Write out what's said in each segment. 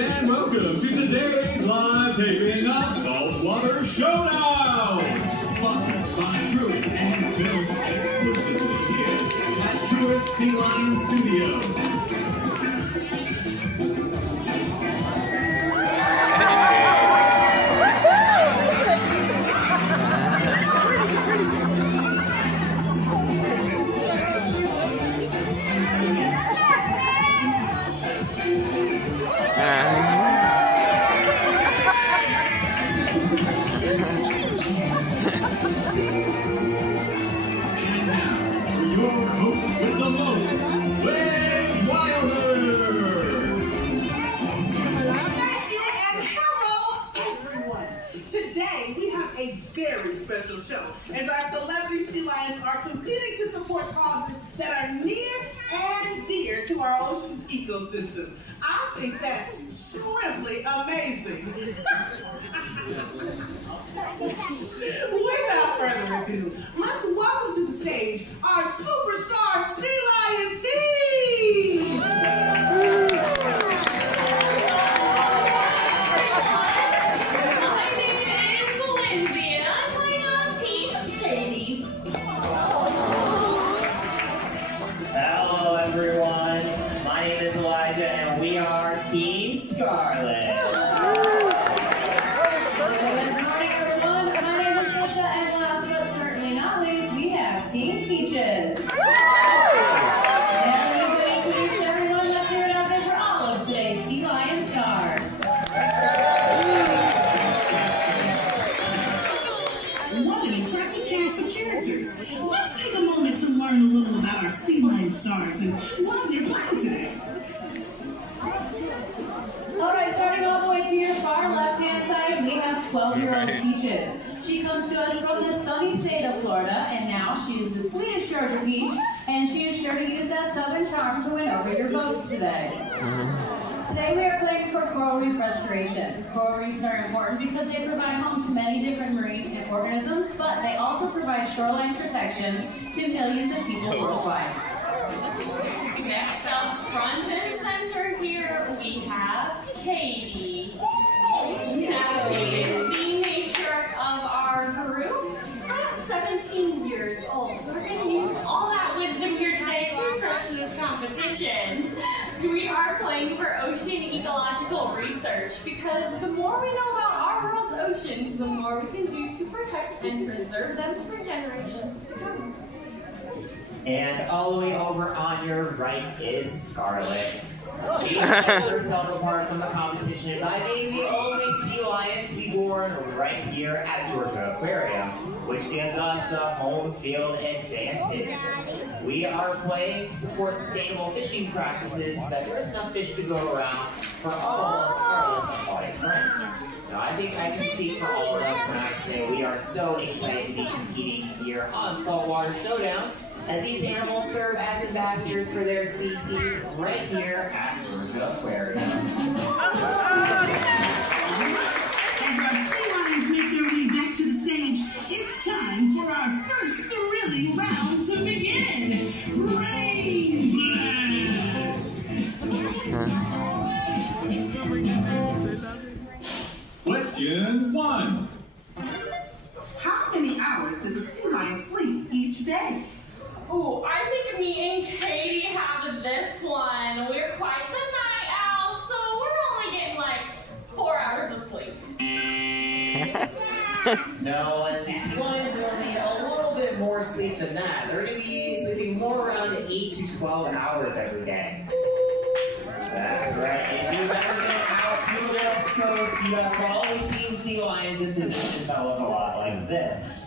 and welcome to today's live taping of Saltwater Showdown! Sponsored by Truist and filmed exclusively here at Truist Sea Lion Studios. Very special show as our celebrity sea lions are competing to support causes that are near and dear to our ocean's ecosystem. I think that's simply amazing. Without further ado, let's welcome to the stage our superstar sea lion team. Team Scarlet. Good morning, everyone. My name is Trisha, and last but certainly not least, we have Team Peaches. And we would introduce everyone that's here out there for all of today's Sea Lion stars. What an impressive cast of characters. Let's take a moment to learn a little about our Sea Lion stars and what they're playing today. Alright, starting all the way to your far left-hand side, we have 12-year-old Peaches. She comes to us from the sunny state of Florida, and now she is the sweetest Georgia peach, and she is sure to use that southern charm to win over your votes today. Today we are playing for coral reef restoration. Coral reefs are important because they provide home to many different marine organisms, but they also provide shoreline protection to millions of people worldwide. Next up, front and center here, we have Katie. Now, she is the matriarch of our group. About 17 years old, so we're going to use all that wisdom here today to crush this competition. We are playing for ocean ecological research because the more we know about our world's oceans, the more we can do to protect and preserve them for generations to come. And all the way over on your right is Scarlet. She set herself apart from the competition by being the only sea lion to be born right here at Georgia Aquarium, which gives us the home field advantage. We are playing to support sustainable fishing practices so that there's enough fish to go around for all of Scarlet's aquatic friends. Now, I think I can speak for all of us when I say we are so excited to be competing here on Saltwater Showdown, as these animals serve as ambassadors for their species right here at Georgia Aquarium. As our sea lions make their way back to the stage, it's time for our first thrilling round to begin. Brain Blast! Question 1. How many hours does a sea lion sleep each day? Ooh, I think me and Katie have this one. We're quite the night owl, so we're only getting like 4 hours of sleep. No, Lindsay, sea lions are only a little bit more sleep than that. They're going to be sleeping more around 8 to 12 hours every day. That's right. If you've ever been out to the West Coast, you have probably seen sea lions in positions that look a lot like this.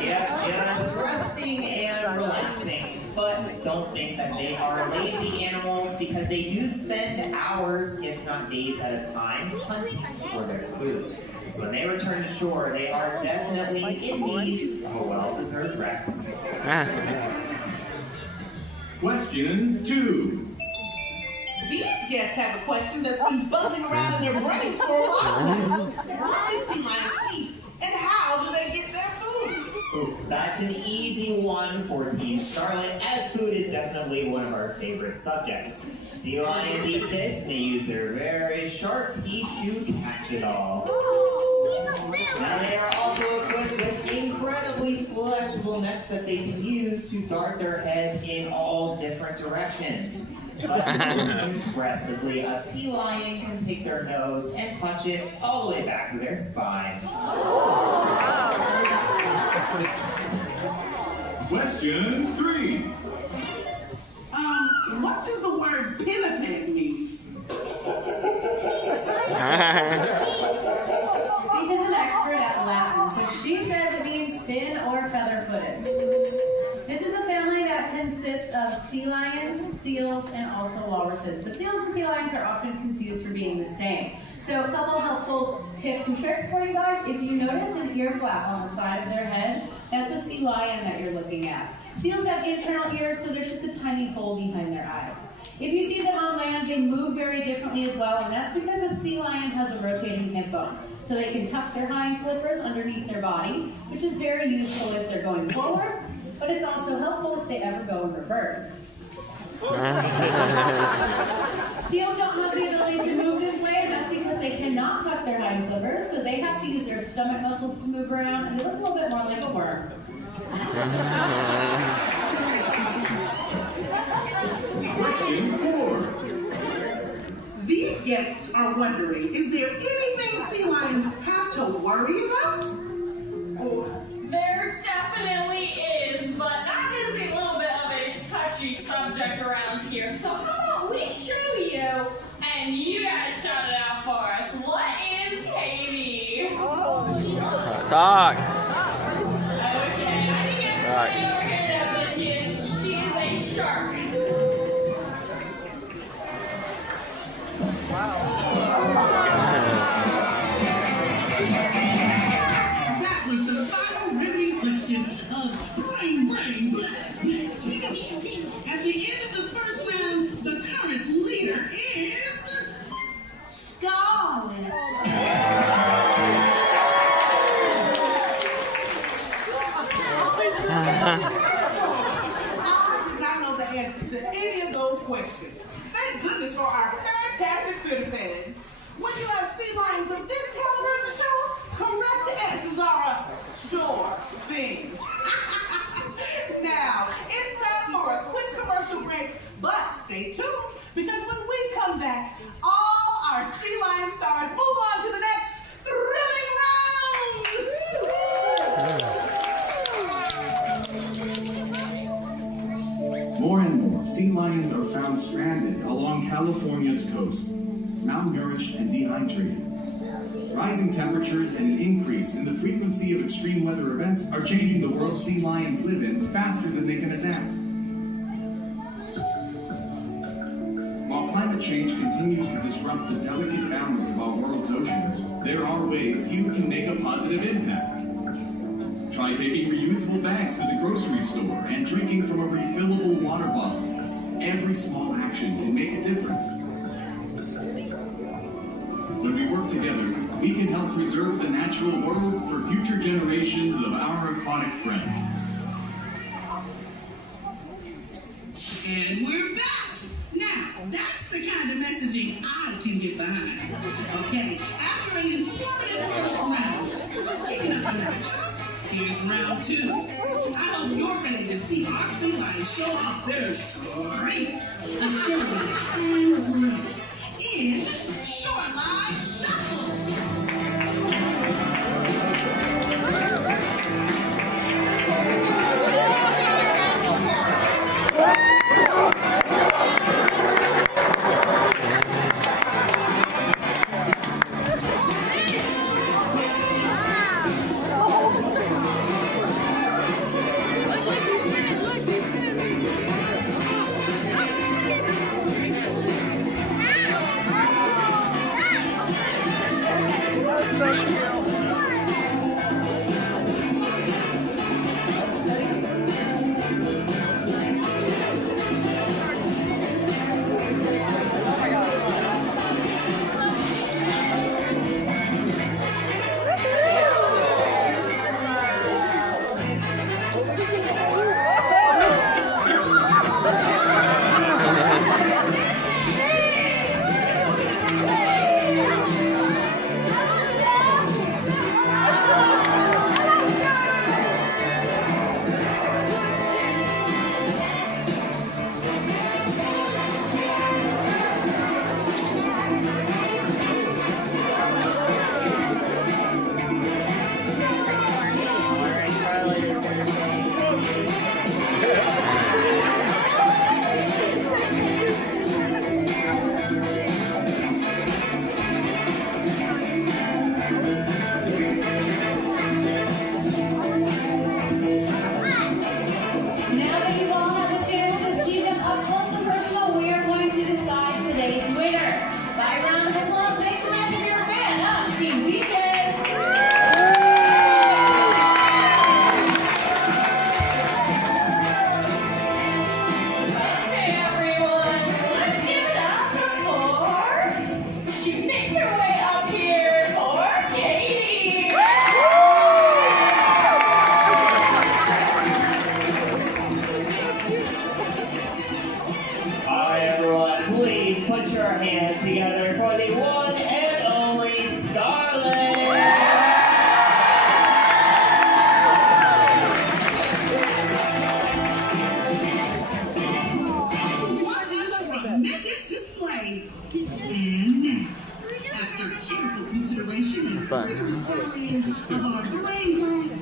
Yeah, just resting and relaxing. But don't think that they are lazy animals because they do spend hours, if not days at a time, hunting for their food. So when they return to shore, they are definitely in need of a well-deserved rest. Question 2. These guests have a question that's been buzzing around in their brains for a while. What do sea lions eat, and how do they get their food? Oh, That's an easy one for Team Scarlet, as food is definitely one of our favorite subjects. Sea lions eat fish, and they use their very sharp teeth to catch it all. Now they are also equipped with incredibly flexible necks that they can use to dart their heads in all different directions. But most impressively, a sea lion can take their nose and touch it all the way back to their spine. Question 3. What does the word pinniped mean? Peach is an expert at Latin, so she says it means fin or feather-footed. This is a family that consists of sea lions, seals, and also walruses. But seals and sea lions are often confused for being the same. So a couple helpful tips and tricks for you guys. If you notice an ear flap on the side of their head, that's a sea lion that you're looking at. Seals have internal ears, so there's just a tiny hole behind their eye. If you see them on land, they move very differently as well, and that's because a sea lion has a rotating hip bone. So they can tuck their hind flippers underneath their body, which is very useful if they're going forward, but it's also helpful if they ever go in reverse. Seals don't have the ability to move this way, and that's because they cannot tuck their hind flippers, so they have to use their stomach muscles to move around, and they look a little bit more like a worm. Question 4. These guests are wondering, is there anything sea lions have to worry about? There definitely is, but that is a little bit of a touchy subject around here. So how about we show you, and you guys shout it out for us. What is Katie? Sock. Okay, I think everybody over here knows what she is. She is a shark. That was the final riveting question of brain, blast, blast. At the end of the first round, the current leader is Scarlet. I did not know the answer to any of those questions. Thank goodness for our fantastic pinnipeds. When you have sea lions of this caliber in the show, correct answers are a sure thing. Now, it's time for a quick commercial break, but stay tuned, because when we come back, all our sea lion stars move on to the next thrilling round. More and more sea lions are found stranded along California's coast, malnourished and dehydrated. Rising temperatures and an increase in the frequency of extreme weather events are changing the world sea lions live in faster than they can adapt. While climate change continues to disrupt the delicate balance of our world's oceans, there are ways you can make a positive impact. Try taking reusable bags to the grocery store and drinking from a refillable water bottle. Every small action can make a difference. When we work together, we can help preserve the natural world for future generations of our aquatic friends. And we're back. Now, that's the kind of messaging I can get behind. Okay, after an informative first round, let's take it up a notch. Here's round 2. I hope you're ready to see our sea lions show off their strengths, agility, and grace in Shoreline Shuffle.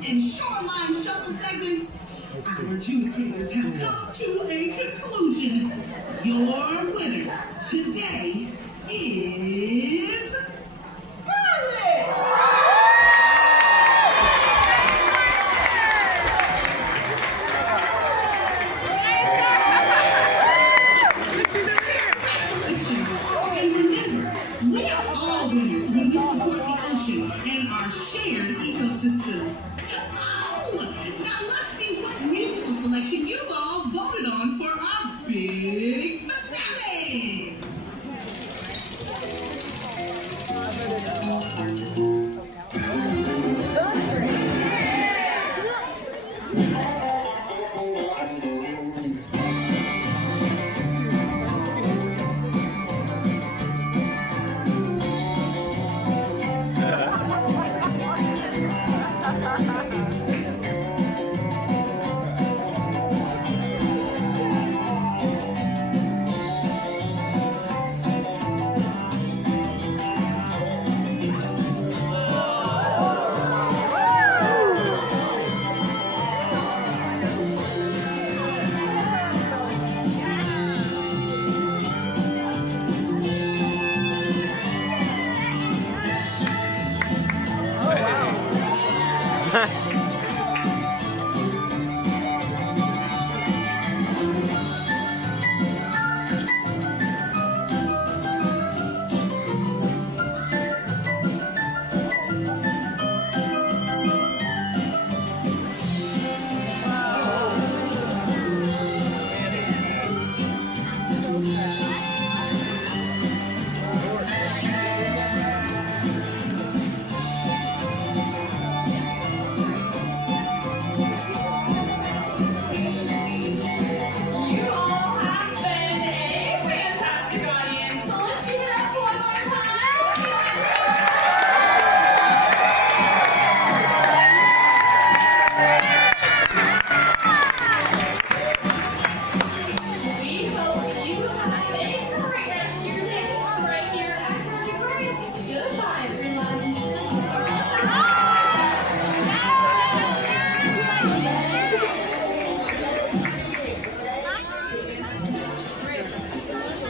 and shoreline shuttle segments, our adjudicators have come to a conclusion. Your winner today is Scarlett! And remember, we are all winners when we support the ocean and our shared ecosystem. Oh, now let's see what musical selection you've all voted on for our big finale.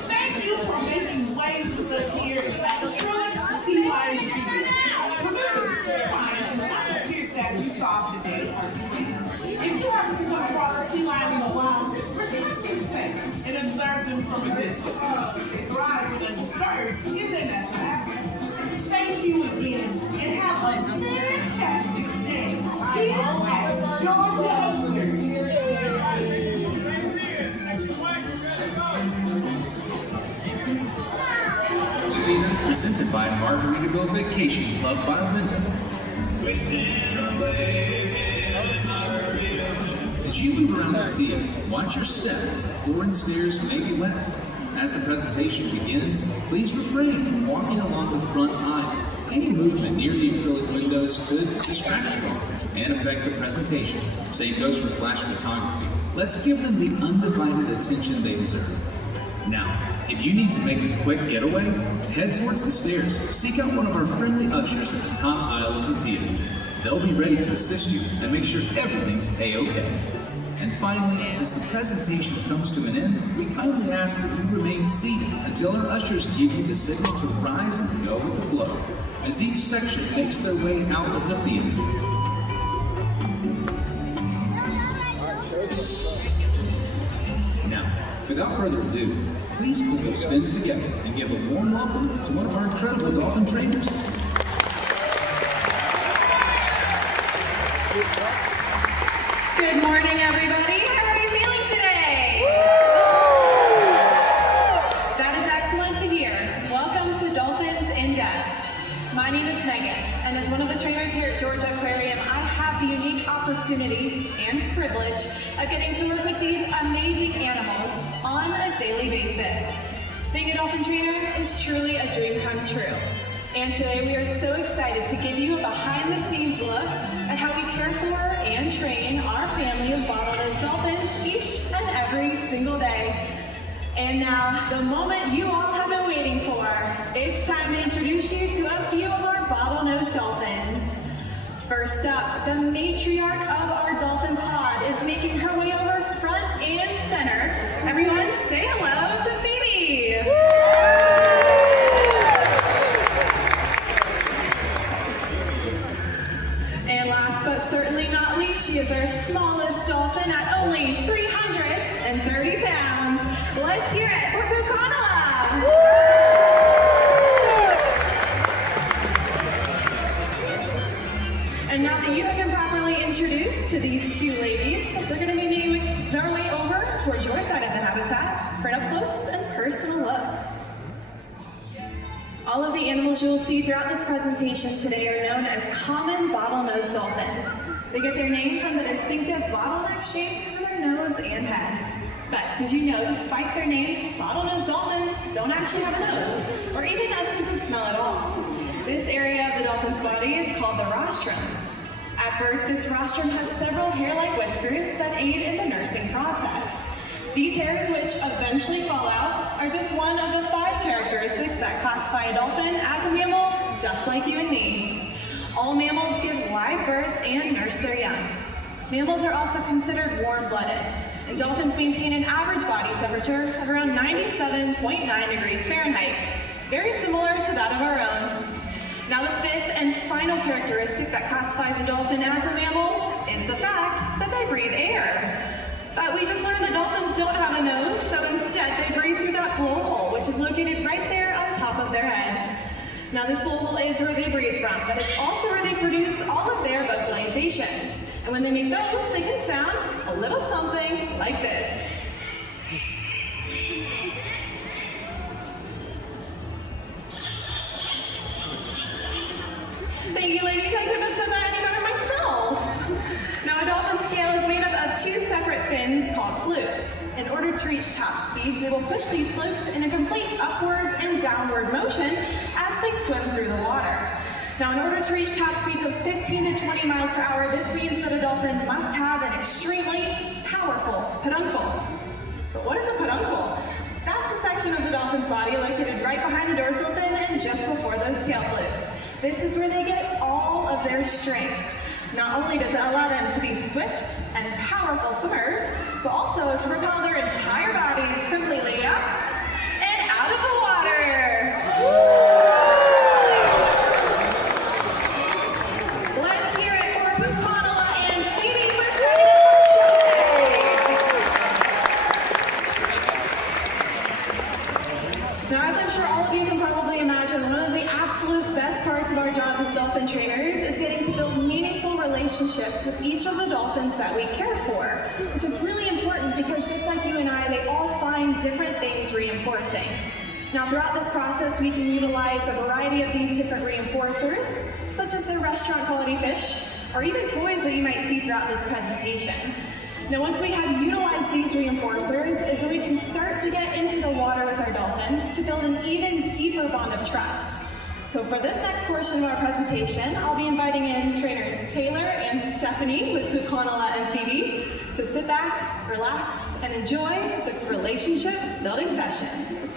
Thank you for making waves with us here at Truist Sea Lion Studios. Remember, the sea lions and other appears that you saw today are trained. If you happen to come across a sea lion in the wild, respect their space and observe them from a distance. They thrive when undisturbed in their natural habitat. Thank you again, and have a fantastic day here at Georgia Aquarium. Presented by Margaritaville Vacation Club by Wyndham. As you move around the theater, watch your step as the floor and stairs may be wet. As the presentation begins, please refrain from walking along the front aisle. Any movement near the acrylic windows could distract the audience and affect the presentation. Same goes for flash photography. Let's give them the undivided attention they deserve. Now, if you need to make a quick getaway, head towards the stairs. Seek out one of our friendly ushers at the top aisle of the theater. They'll be ready to assist you and make sure everything's A-OK. And finally, as the presentation comes to an end, we kindly ask that you remain seated until our ushers give you the signal to rise and go with the flow, as each section makes their way out of the theater. Now, without further ado, please put those fins together and give a warm welcome to one of our incredible dolphin trainers. Good morning, everybody. How are you feeling today? That is excellent to hear. Welcome to Dolphins in Depth. My name is Megan, and as one of the trainers here at Georgia Aquarium, I have the unique opportunity and privilege of getting to work with these amazing animals on a daily basis. Being a dolphin trainer is truly a dream come true. And today we are so excited to give you a behind-the-scenes look at how we care for and train our family of bottlenose dolphins each and every single day. And now, the moment you all have been waiting for. It's time to introduce you to a few of our bottlenose dolphins. First up, the matriarch of our dolphin pod is making her way over front and center. Everyone say hello to Phoebe. And last but certainly not least, she is our smallest dolphin at only 330 pounds. Let's hear it for Buchanala. And now that you have been properly introduced to these two ladies, we're going to be making our way over towards your side of the habitat for an up-close and personal look. All of the animals you will see throughout this presentation today are known as common bottlenose dolphins. They get their name from the distinctive bottleneck shape to their nose and head. But did you know, despite their name, bottlenose dolphins don't actually have a nose, or even a sense of smell at all. This area of the dolphin's body is called the rostrum. At birth, this rostrum has several hair-like whiskers that aid in the nursing process. These hairs, which eventually fall out, are just one of the 5 characteristics that classify a dolphin as a mammal, just like you and me. All mammals give live birth and nurse their young. Mammals are also considered warm-blooded, and dolphins maintain an average body temperature of around 97.9 degrees Fahrenheit, very similar to that of our own. Now, the 5th and final characteristic that classifies a dolphin as a mammal is the fact that they breathe air. But we just learned that dolphins don't have a nose, so instead they breathe through that blowhole, which is located right there on top of their head. Now, this blowhole is where they breathe from, but it's also where they produce all of their vocalizations. And when they make those, they can sound a little something like this. Thank you, ladies. I couldn't have said that any better myself. Now, a dolphin's tail is made up of 2 separate fins called flukes. In order to reach top speeds, they will push these flukes in a complete upwards and downward motion as they swim through the water. Now, in order to reach top speeds of 15 to 20 miles per hour, this means that a dolphin must have an extremely powerful peduncle. But what is a peduncle? That's a section of the dolphin's body located right behind the dorsal fin and just before those tail flukes. This is where they get all of their strength. Not only does it allow them to be swift and powerful swimmers, but also to propel their entire bodies completely up and out of the water. Let's hear it for Buchanala and Phoebe for starting our show. Now, as I'm sure all of you can probably imagine, one of the absolute best parts of our jobs as dolphin trainers is getting to build meaningful relationships with each of the dolphins that we care for, which is really important because just like you and I, they all find different things reinforcing. Now, throughout this process, we can utilize a variety of these different reinforcers, such as their restaurant quality fish, or even toys that you might see throughout this presentation. Now, once we have utilized these reinforcers is when we can start to get into the water with our dolphins to build an even deeper bond of trust. So for this next portion of our presentation, I'll be inviting in trainers Taylor and Stephanie with Buchanala and Phoebe. So sit back, relax, and enjoy this relationship building session.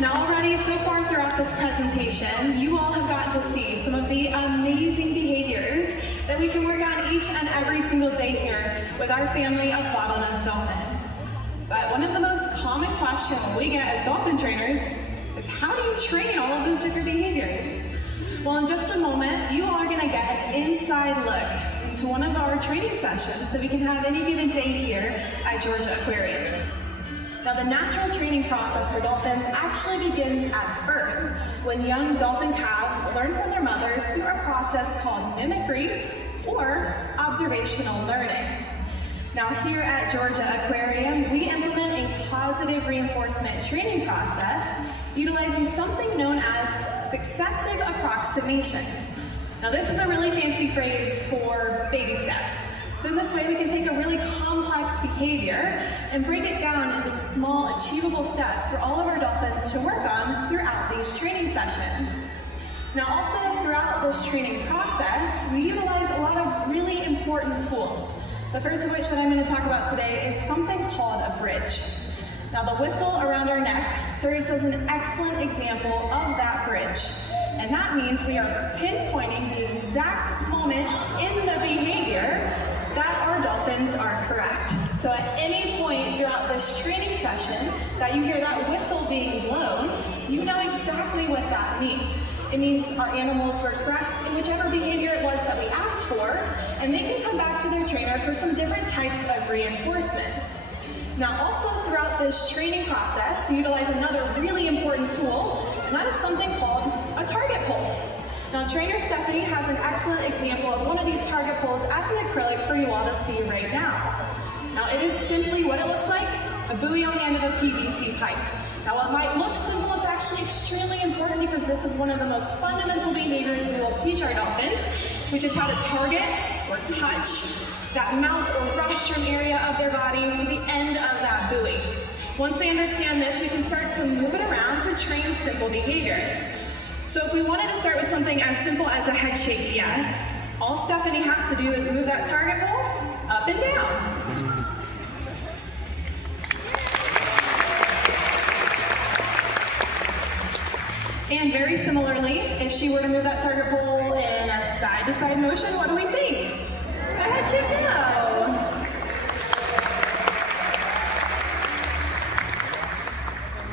Now already so far throughout this presentation, you all have gotten to see some of the amazing behaviors that we can work on each and every single day here with our family of bottlenose dolphins. But one of the most common questions we get as dolphin trainers is how do you train all of those different behaviors? Well, in just a moment, you all are going to get an inside look into one of our training sessions that we can have any given day here at Georgia Aquarium. Now, the natural training process for dolphins actually begins at birth, when young dolphin calves learn from their mothers through a process called mimicry or observational learning. Now, here at Georgia Aquarium, we implement a positive reinforcement training process utilizing something known as successive approximations. Now, this is a really fancy phrase for baby steps. So in this way, we can take a really complex behavior and break it down into small, achievable steps for all of our dolphins to work on throughout these training sessions. Now, also throughout this training process, we utilize a lot of really important tools. The first of which that I'm going to talk about today is something called a bridge. Now, the whistle around our neck serves as an excellent example of that bridge. And that means we are pinpointing the exact moment in the behavior that our dolphins are correct. So at any point throughout this training session that you hear that whistle being blown, you know exactly what that means. It means our animals were correct in whichever behavior it was that we asked for, and they can come back to their trainer for some different types of reinforcement. Now, also throughout this training process, you utilize another really important tool, and that is something called a target pull. Now, trainer Stephanie has an excellent example of one of these target pulls at the acrylic for you all to see right now. Now, it is simply what it looks like, a buoy on the end of a PVC pipe. Now, what might look simple, it's actually extremely important because this is one of the most fundamental behaviors we will teach our dolphins, which is how to target or touch that mouth or rostrum area of their body to the end of that buoy. Once they understand this, we can start to move it around to train simple behaviors. So if we wanted to start with something as simple as a head shake yes, all Stephanie has to do is move that target pole up and down. And very similarly, if she were to move that target pole in a side-to-side motion, what do we think? A head shake no.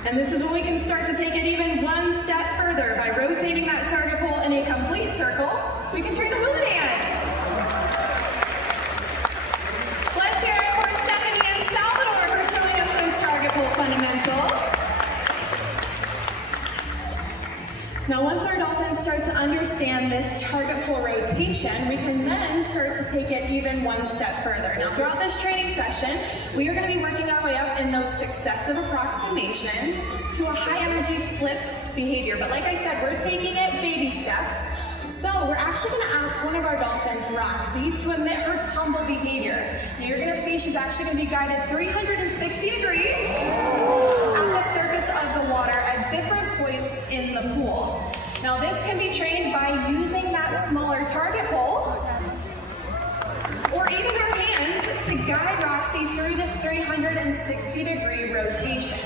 And this is when we can start to take it even one step further. By rotating that target pole in a complete circle, we can train a hula dance. Let's hear it for Stephanie and Salvador for showing us those target pole fundamentals. Now, once our dolphins start to understand this target pull rotation, we can then start to take it even one step further. Now, throughout this training session, we are going to be working our way up in those successive approximations to a high energy flip behavior. But like I said, we're taking it baby steps. So we're actually going to ask one of our dolphins, Roxy, to emit her tumble behavior. Now, you're going to see she's actually going to be guided 360 degrees at the surface of the water at different points in the pool. Now, this can be trained by using that smaller target pole or even our hands to guide Roxy through this 360 degree rotation.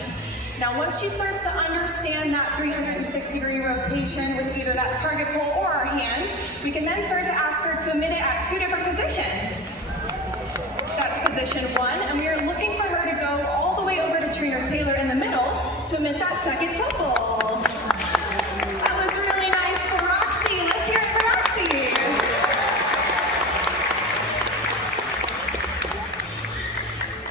Now, once she starts to understand that 360 degree rotation with either that target pole or our hands, we can then start to ask her to emit it at two different positions. That's position one, and we are looking for her to go all the way over to Trainer Taylor in the middle to emit that second tumble. That was really nice for Roxy. Let's hear it for Roxy.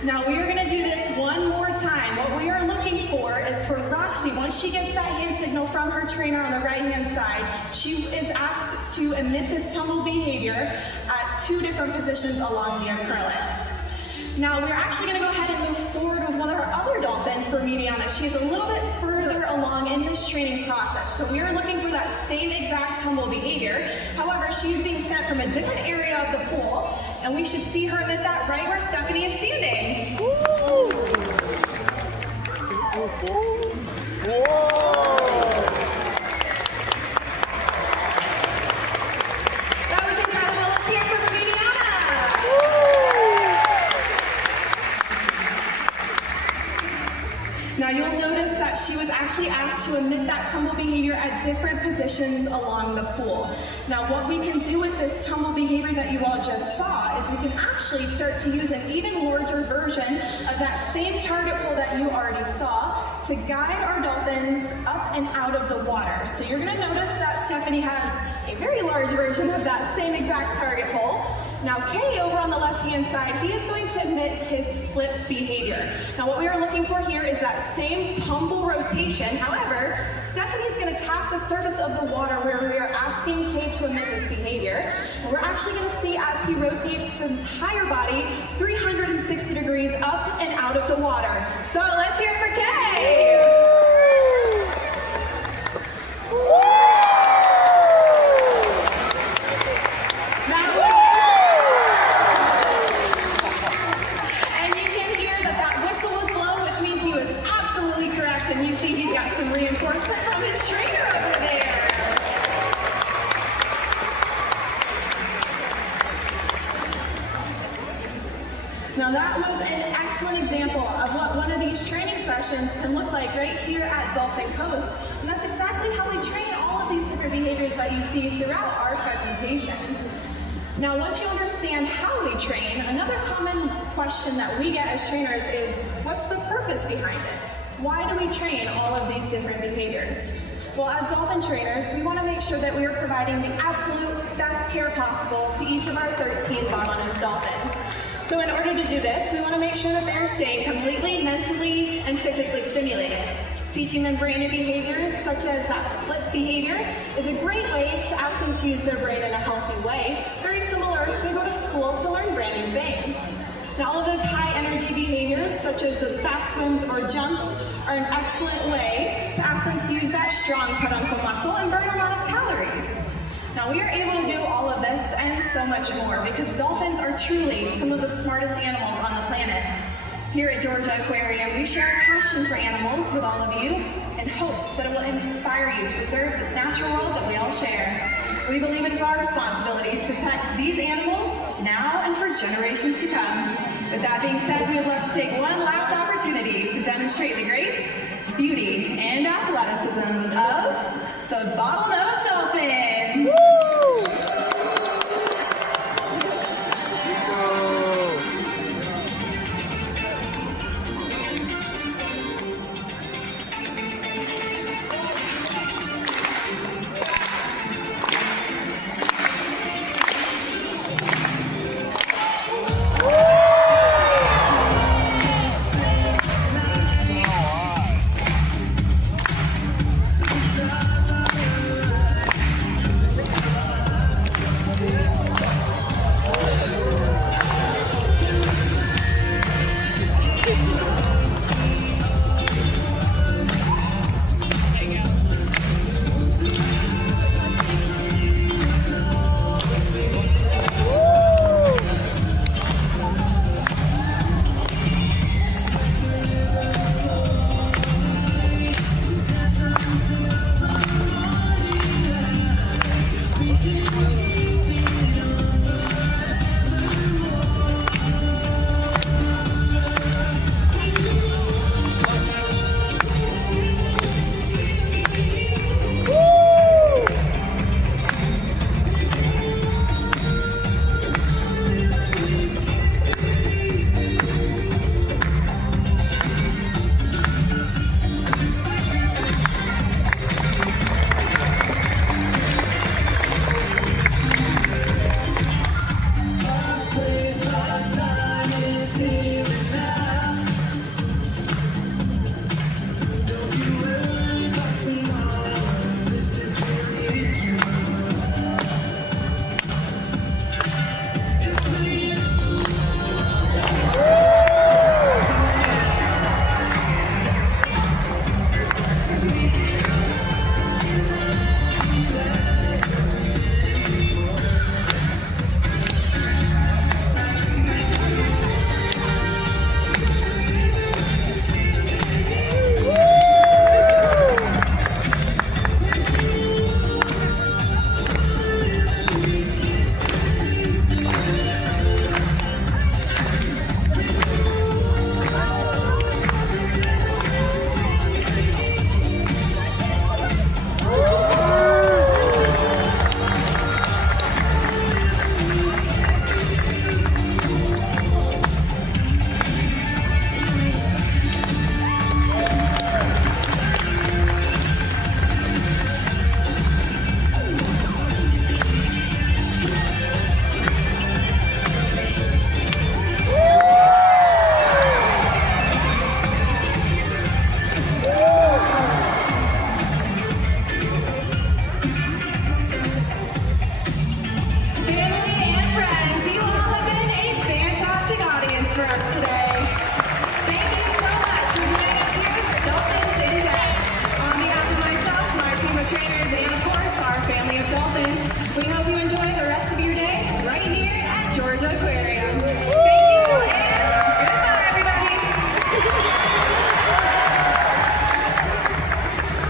Now, we are going to do this one more time. What we are looking for is for Roxy, once she gets that hand signal from her trainer on the right-hand side, she is asked to emit this tumble behavior at two different positions along the acrylic. Now, we're actually going to go ahead and move forward with one of our other dolphins for Mediana. She's a little bit further along in this training process. So we are looking for that same exact tumble behavior. However, she's being sent from a different area of the pool, and we should see her emit that right where Stephanie is standing. Whoa! That was incredible. Let's hear it for Mediana. Now, you'll notice that she was actually asked to emit that tumble behavior at different positions along the pool. Now, what we can do with this tumble behavior that you all just saw is we can actually start to use an even larger version of that same target pull that you already saw to guide our dolphins up and out of the water. So you're going to notice that Stephanie has a very large version of that same exact target pull. Now Kay, over on the left-hand side, he is going to emit his flip behavior. Now what we are looking for here is that same tumble rotation. However, Stephanie's going to tap the surface of the water where we are asking Kay to emit this behavior. And we're actually going to see as he rotates his entire body 360 degrees up and out of the water. So let's hear it for Kay! And you see he's got some reinforcement from his trainer over there. Now that was an excellent example of what one of these training sessions can look like right here at Dolphin Coast. And that's exactly how we train all of these different behaviors that you see throughout our presentation. Now, once you understand how we train, another common question that we get as trainers is, what's the purpose behind it? Why do we train all of these different behaviors? Well, as dolphin trainers, we want to make sure that we are providing the absolute best care possible to each of our 13 bottlenose dolphins. So in order to do this, we want to make sure that they are staying completely mentally and physically stimulated. Teaching them brand new behaviors, such as that flip behavior, is a great way to ask them to use their brain in a healthy way, very similar to we go to school to learn brand new things. Now, all of those high energy behaviors, such as those fast swims or jumps, are an excellent way to ask them to use that strong peduncle muscle and burn a lot of calories. Now, we are able to do all of this and so much more because dolphins are truly some of the smartest animals on the planet. Here at Georgia Aquarium, we share a passion for animals with all of you in hopes that it will inspire you to preserve this natural world that we all share. We believe it is our responsibility to protect these animals now and for generations to come. With that being said, we would love to take one last opportunity to demonstrate the grace, beauty, and athleticism of the bottlenose dolphin. Woo!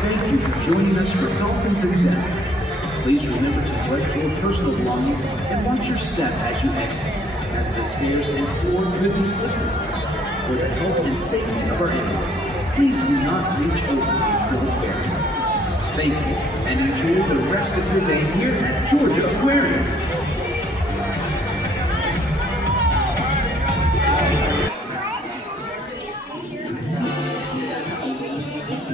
Thank you for joining us for Dolphins in Depth. Please remember to collect your personal belongings and watch your step as you exit, as the stairs and floor could be slippery. For the health and safety of our animals, please do not reach over the acrylic barrier. Thank you, and enjoy the rest of your day here at Georgia Aquarium.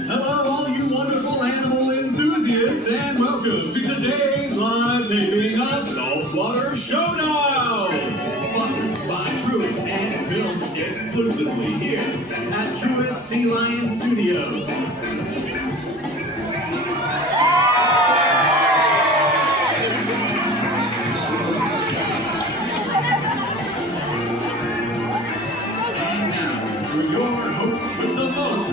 Hello, all you wonderful animal enthusiasts, and welcome to today's live taping of Saltwater Showdown! Sponsored by Truist and filmed exclusively here at Truist Sea Lion Studios. And now, for your host with the most,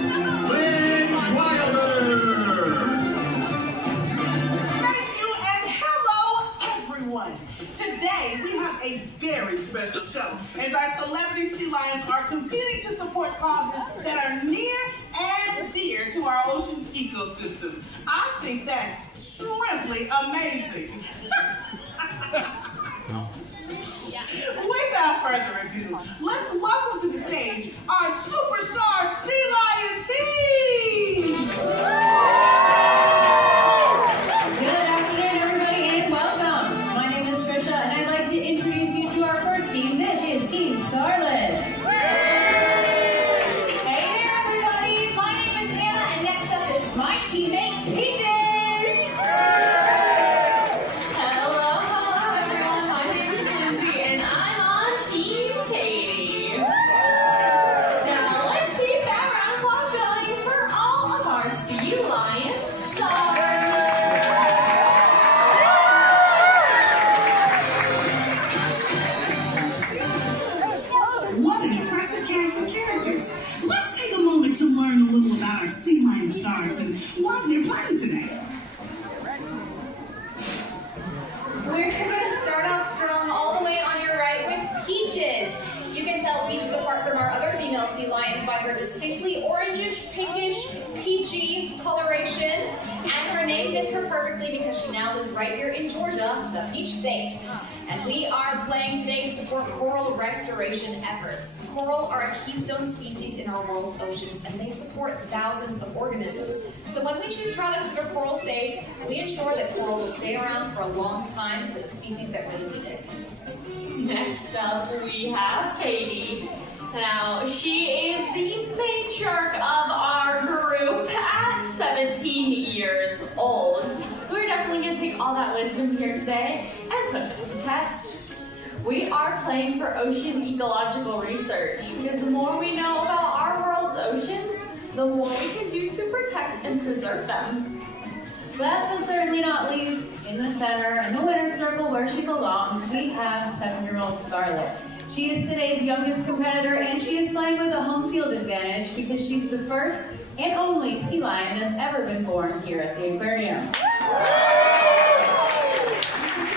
Today, we have a very special show as our celebrity sea lions are competing to support causes that are near and dear to our ocean's ecosystem. I think that's shrimply amazing. Without further ado, let's welcome to the stage our superstar sea lion team! Distinctly orangish, pinkish, peachy coloration, and her name fits her perfectly because she now lives right here in Georgia, the Peach State. And we are playing today to support coral restoration efforts. Coral are a keystone species in our world's oceans, and they support thousands of organisms. So when we choose products that are coral safe, we ensure that coral will stay around for a long time for the species that really need it. Next up, we have Katie. Now, she is the matriarch of our group at 17 years old. So we're definitely going to take all that wisdom here today and put it to the test. We are playing for ocean ecological research because the more we know about our world's oceans, the more we can do to protect and preserve them. Last but certainly not least, in the center, in the winner's circle where she belongs, we have 7-year-old Scarlett. She is today's youngest competitor, and she is playing with a home field advantage because she's the first and only sea lion that's ever been born here at the aquarium.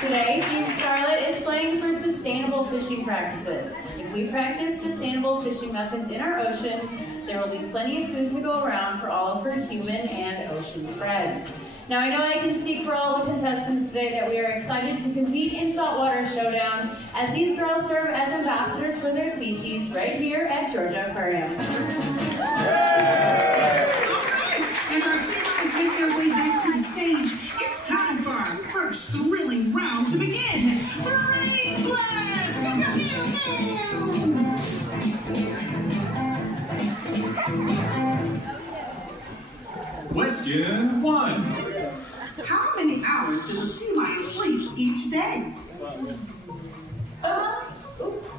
Today, Team Scarlett is playing for sustainable fishing practices. If we practice sustainable fishing methods in our oceans, there will be plenty of food to go around for all of her human and ocean friends. Now, I know I can speak for all the contestants today that we are excited to compete in Saltwater Showdown as these girls serve as ambassadors for their species right here at Georgia Aquarium. As our sea lions make their way back to the stage, it's time for our first thrilling round to begin. Brain Blast! Question 1. How many hours does a sea lion sleep each day?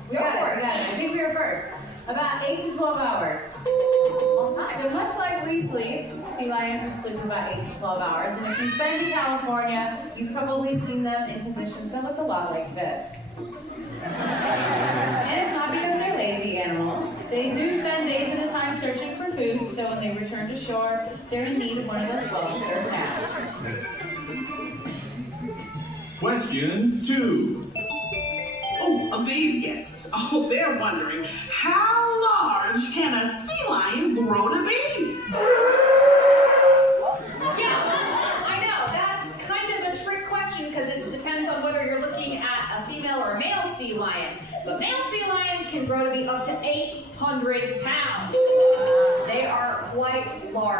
We got it. I think we were first. About 8 to 12 hours. So much like we sleep, sea lions are sleeping about 8 to 12 hours. And if you've been to California, you've probably seen them in positions that look a lot like this. And it's not because they're lazy animals. They do spend days at a time searching for food, so when they return to shore, they're in need of one of those well-deserved naps. Question 2. Oh, of these guests, they're wondering, how large can a sea lion grow to be?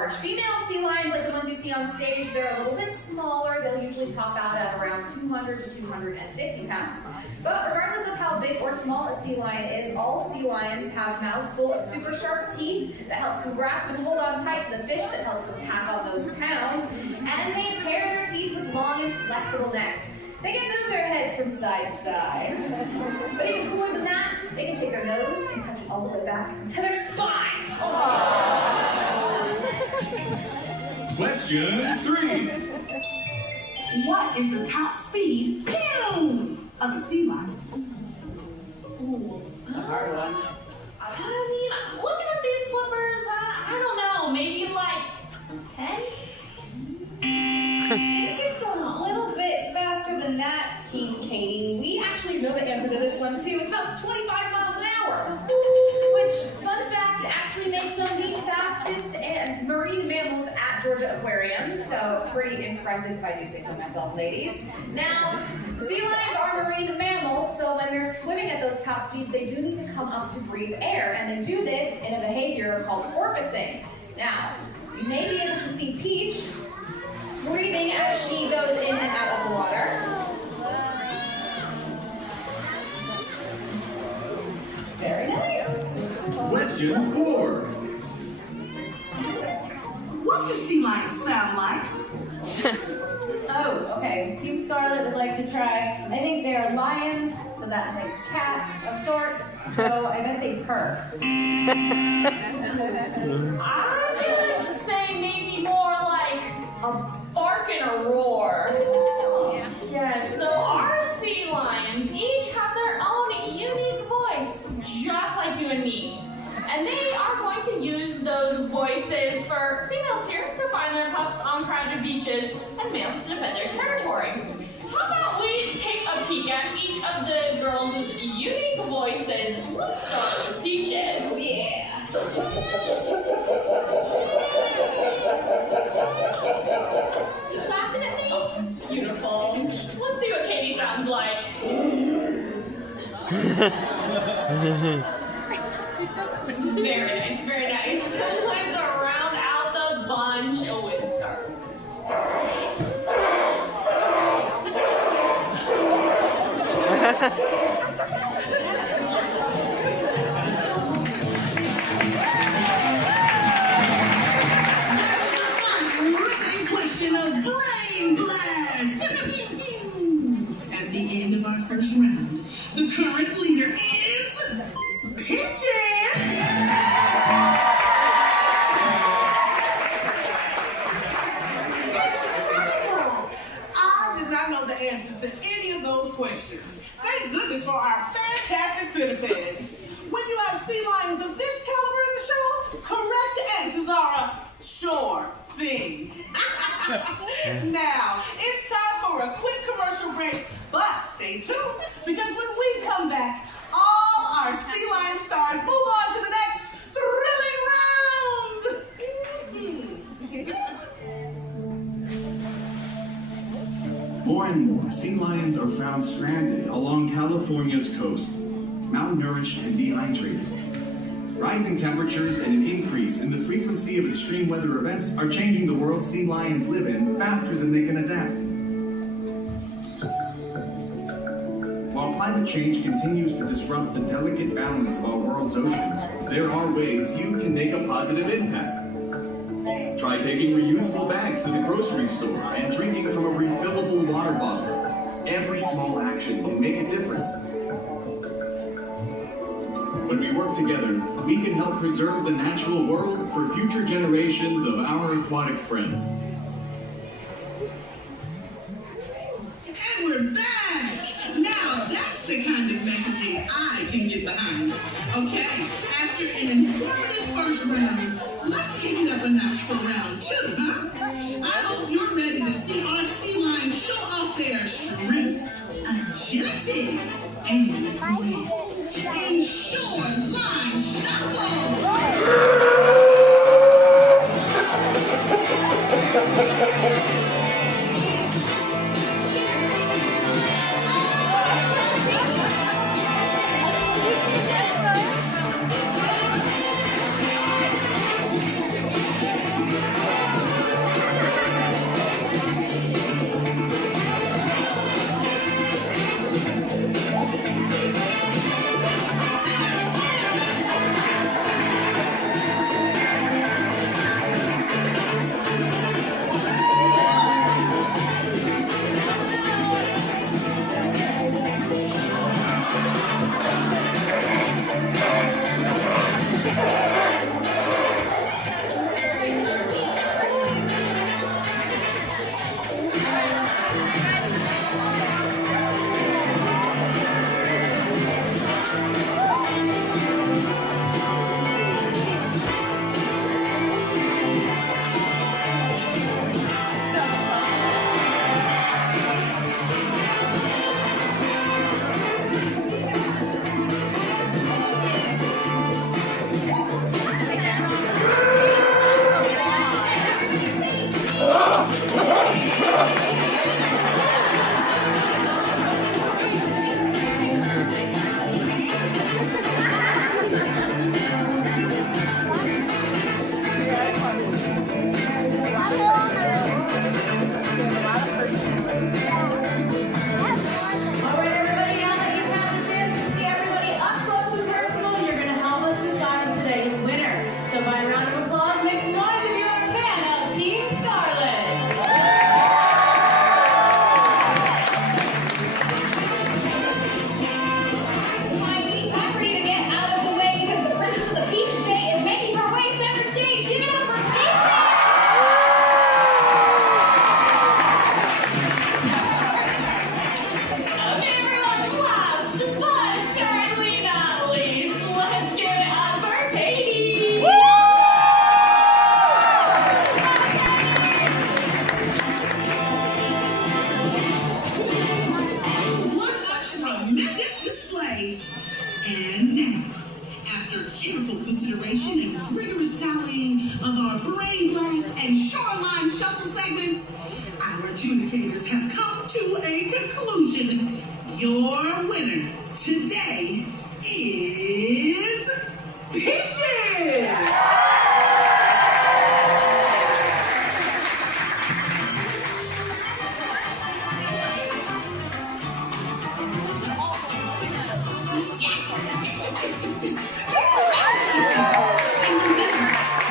large. Female sea lions, like the ones you see on stage, they're a little bit smaller. They'll usually top out at around 200 to 250 pounds. But regardless of how big or small a sea lion is, all sea lions have mouths full of super sharp teeth that helps them grasp and hold on tight to the fish that helps them pack on those pounds. And they pair their teeth with long and flexible necks. They can move their heads from side to side. But even cooler than that, they can take their nose and touch it all the way back to their spine. Question 3. What is the top speed pew, of a sea lion? Hard one. I mean, looking at these flippers, I don't know, maybe like 10? I think it's a little bit faster than that, Team Katie. We actually know the answer to this one too. It's about 25 miles an hour. Which, fun fact, actually makes them the fastest marine mammals at Georgia Aquarium. So pretty impressive if I do say so myself, ladies. Now, sea lions are marine mammals, so when they're swimming at those top speeds, they do need to come up to breathe air, and they do this in a behavior called porpoising. Now, you may be able to see Peach breathing as she goes in and out of the water. Very nice. Question 4. What do sea lions sound like? Oh, okay. Team Scarlet would like to try. I think they are lions, so that's a cat of sorts. So I bet they purr. I would say maybe more like a bark and a roar. Yeah, so our sea lions each have their own unique voice, just like you and me. And they are going to use those voices for females here to find their pups on crowded beaches and males to defend their territory. How about we take a peek at each of the girls' unique voices? Let's start with Peaches. Yeah. You laughing at me? Beautiful. Let's see what Katie sounds like. Very nice, very nice. Let's round out the bunch with Scarlet. Question of Blame Blast! At the end of our first round, the current leader is Peaches! I did not know the answer to any of those questions. Thank goodness for our fantastic pinnipeds. When you have sea lions of this caliber in the show, correct answers are a sure thing. Now, it's time for a quick commercial break, but stay tuned, because when we come back, all our sea lion stars move on to the next thrilling round. More and more sea lions are found stranded along California's coast, malnourished and dehydrated. Rising temperatures and an increase in the frequency of extreme weather events are changing the world sea lions live in faster than they can adapt. While climate change continues to disrupt the delicate balance of our world's oceans, there are ways you can make a positive impact. Try taking reusable bags to the grocery store and drinking from a refillable water bottle. Every small action can make a difference. When we work together, we can help preserve the natural world for future generations of our aquatic friends. And we're back! Now that's the kind of messaging I can get behind. Okay, after an informative first round, let's kick it up a notch for round 2, huh? I hope you're ready to see our sea lions show off their strength, agility, and grace in short line shuffle. shuffle segments, our adjudicators have come to a conclusion. Your winner today is Peaches!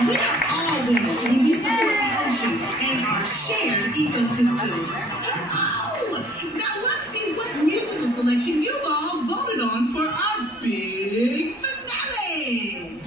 We are all winners when we support the ocean and our shared ecosystem. Oh, now let's see what musical selection you've all voted on for our big finale.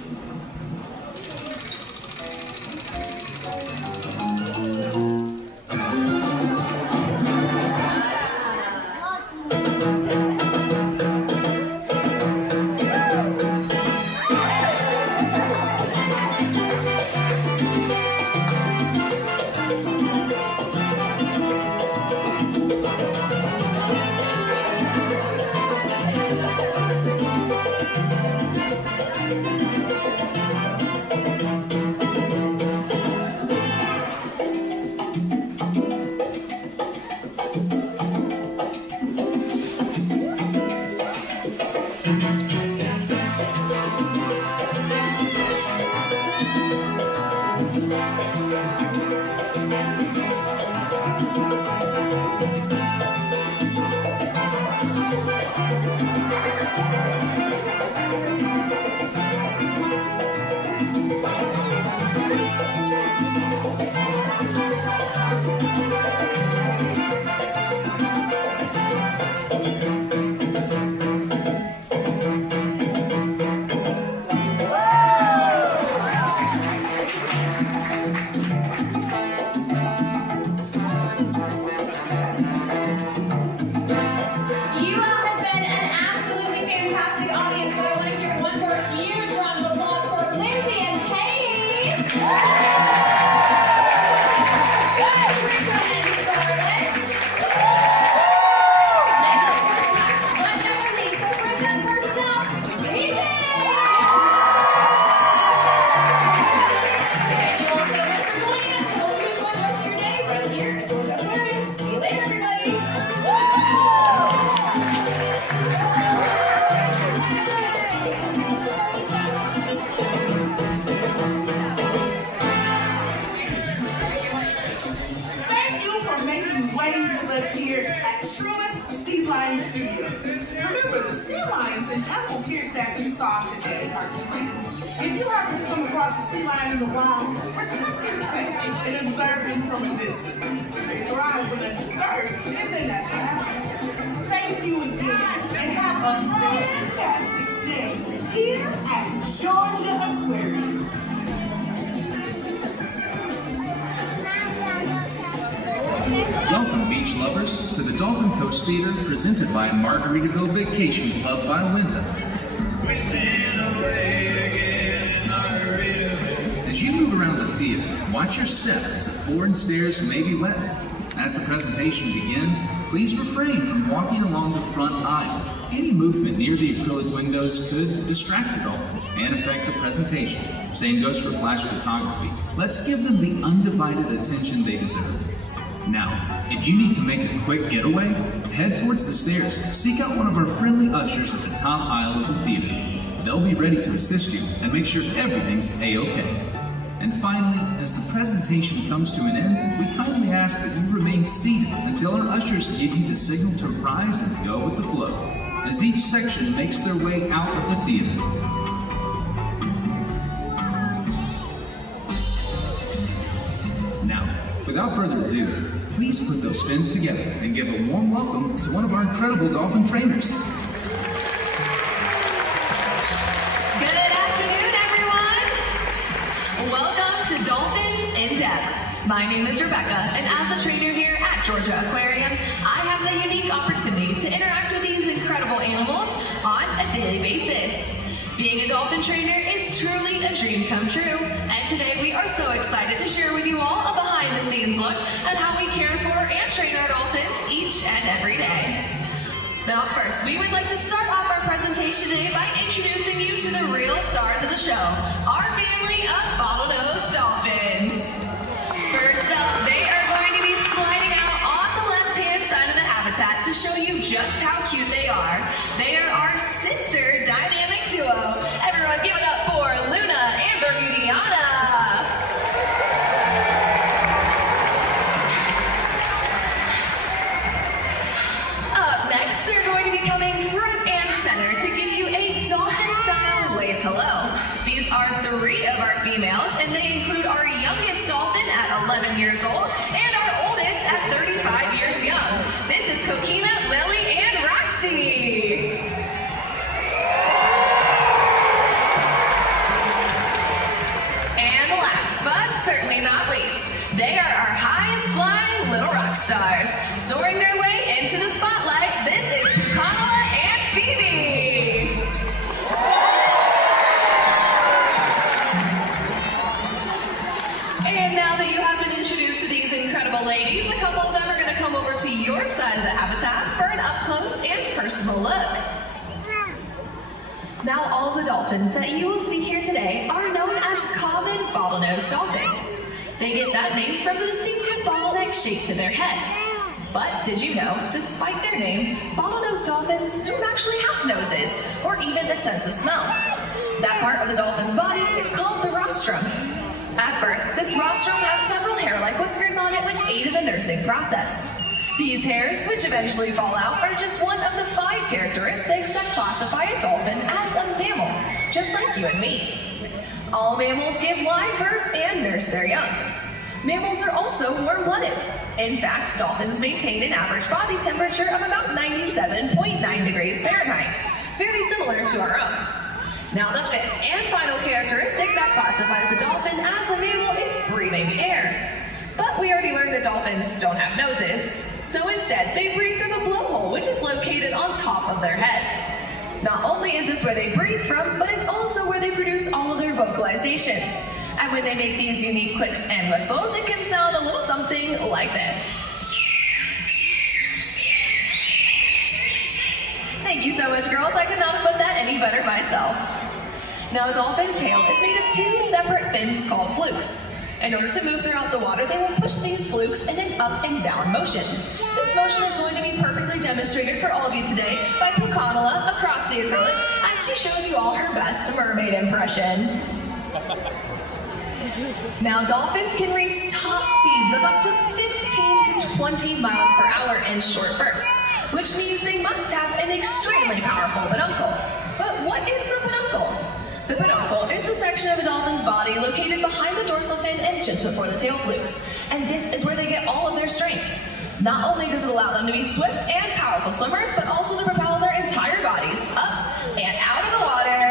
Truist Sea Lion Studios. Remember, the sea lions and animal care staff you saw today are trained. If you happen to come across a sea lion in the wild, respect their space and observe them from a distance. They thrive when undisturbed in their natural habitat. Thank you again, and have a fantastic day here at Georgia Aquarium. Welcome, beach lovers, to the Dolphin Coast Theater presented by Margaritaville Vacation Club by Wyndham. As you move around the theater, watch your step as the floor and stairs may be wet. As the presentation begins, please refrain from walking along the front aisle. Any movement near the acrylic windows could distract the dolphins and affect the presentation. Same goes for flash photography. Let's give them the undivided attention they deserve. Now, if you need to make a quick getaway, head towards the stairs. Seek out one of our friendly ushers at the top aisle of the theater. They'll be ready to assist you and make sure everything's A-OK. And finally, as the presentation comes to an end, we kindly ask that you remain seated until our ushers give you the signal to rise and go with the flow, as each section makes their way out of the theater. Now, without further ado, please put those fins together and give a warm welcome to one of our incredible dolphin trainers. Good afternoon, everyone. Welcome to Dolphins in Depth. My name is Rebecca, and as a trainer here at Georgia Aquarium, I have the unique opportunity to interact with these incredible animals on a daily basis. Being a dolphin trainer is truly a dream come true, and today we are so excited to share with you all a behind-the-scenes look at how we care for and train our dolphins each and every day. Now first, we would like to start off our presentation today by introducing you to the real stars of the show, our family of bottlenose dolphins. First First up, they are going to be sliding out on the left-hand side of the habitat to show you just how cute they are. They are our sister dynamic duo. Everyone give it up for Luna and Bermudiana. Up next, they're going to be coming front and center to give you a dolphin-style wave hello. These are 3 of our females, and they include our youngest dolphin at 11 years old and our oldest at 35 years young. This is Coquina, Lily, and Roxy. And last but certainly not least, they are our highest flying little rock stars. Soaring their way into the spotlight, this is Kamala and Phoebe. And now that you have been introduced to these incredible ladies, a couple of them are going to come over to your side of the habitat for an up-close and personal look. Now all the dolphins that you will see here today are known as common bottlenose dolphins. They get that name from the distinctive bottleneck shape to their head. But did you know, despite their name, bottlenose dolphins don't actually have noses, or even a sense of smell. That part of the dolphin's body is called the rostrum. At birth, this rostrum has several hair-like whiskers on it which aid in the nursing process. These hairs, which eventually fall out, are just one of the 5 characteristics that classify a dolphin as a mammal, just like you and me. All mammals give live birth and nurse their young. Mammals are also warm-blooded. In fact, dolphins maintain an average body temperature of about 97.9 degrees Fahrenheit, very similar to our own. Now the 5th and final characteristic that classifies a dolphin as a mammal is breathing air. But we already learned that dolphins don't have noses, so instead they breathe through the blowhole, which is located on top of their head. Not only is this where they breathe from, but it's also where they produce all of their vocalizations. And when they make these unique clicks and whistles, it can sound a little something like this. Thank you so much, girls. I could not have put that any better myself. Now, a dolphin's tail is made of 2 separate fins called flukes. In order to move throughout the water, they will push these flukes in an up and down motion. This motion is going to be perfectly demonstrated for all of you today by Pukanala across the acrylic as she shows you all her best mermaid impression. Now, dolphins can reach top speeds of up to 15 to 20 miles per hour in short bursts, which means they must have an extremely powerful peduncle. But what is the peduncle? The peduncle is the section of a dolphin's body located behind the dorsal fin and just before the tail flukes. And this is where they get all of their strength. Not only does it allow them to be swift and powerful swimmers, but also to propel their entire bodies up and out of the water.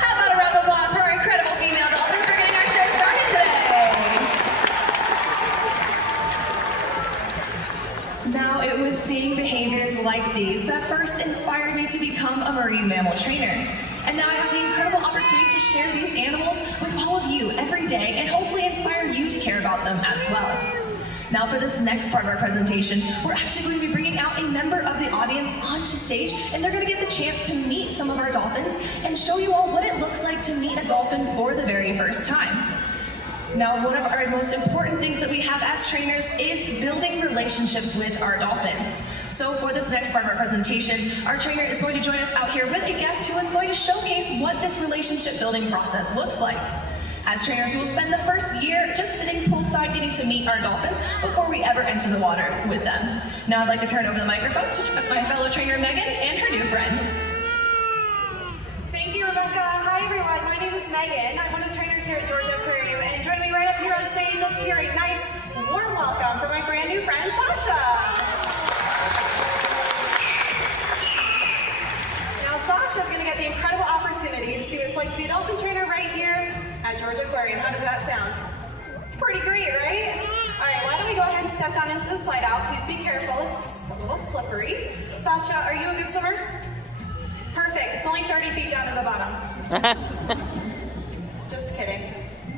How about a round of applause for our incredible female dolphins for getting our show started today. Now, it was seeing behaviors like these that first inspired me to become a marine mammal trainer. And now I have the incredible opportunity to share these animals with all of you every day and hopefully inspire you to care about them as well. Now for this next part of our presentation, we're actually going to be bringing out a member of the audience onto stage, and they're going to get the chance to meet some of our dolphins and show you all what it looks like to meet a dolphin for the very first time. Now, one of our most important things that we have as trainers is building relationships with our dolphins. So for this next part of our presentation, our trainer is going to join us out here with a guest who is going to showcase what this relationship building process looks like. As trainers, we will spend the first year just sitting poolside getting to meet our dolphins before we ever enter the water with them. Now I'd like to turn over the microphone to my fellow trainer Megan and her new friend. Thank you, Rebecca. Hi, everyone. My name is Megan. I'm one of the trainers here at Georgia Aquarium, and joining me right up here on stage, let's hear a nice, warm welcome for my brand new friend, Sasha. Now, Sasha's going to get the incredible opportunity to see what it's like to be a dolphin trainer right here at Georgia Aquarium. How does that sound? Pretty great, right? All right, why don't we go ahead and step down into the slide out. Please be careful. It's a little slippery. Sasha, are you a good swimmer? Perfect. It's only 30 feet down to the bottom. Just kidding.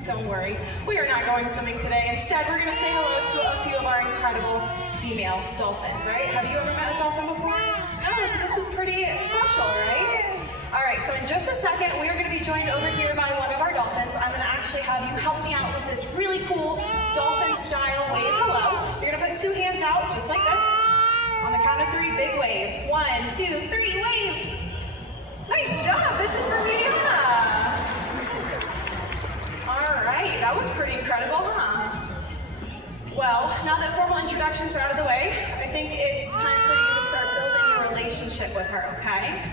Don't worry. We are not going swimming today. Instead, we're going to say hello to a few of our incredible female dolphins, right? Have you ever met a dolphin before? Oh, know, so this is pretty special, right? All right, so in just a second, we are going to be joined over here by one of our dolphins. I'm going to actually have you help me out with this really cool dolphin-style wave hello. You're going to put 2 hands out, just like this. On the count of 3, big wave. 1, 2, 3, wave! Nice job, this is for Mediana. All right, that was pretty incredible, huh? Well, now that formal introductions are out of the way, I think it's time for you to start building your relationship with her, okay?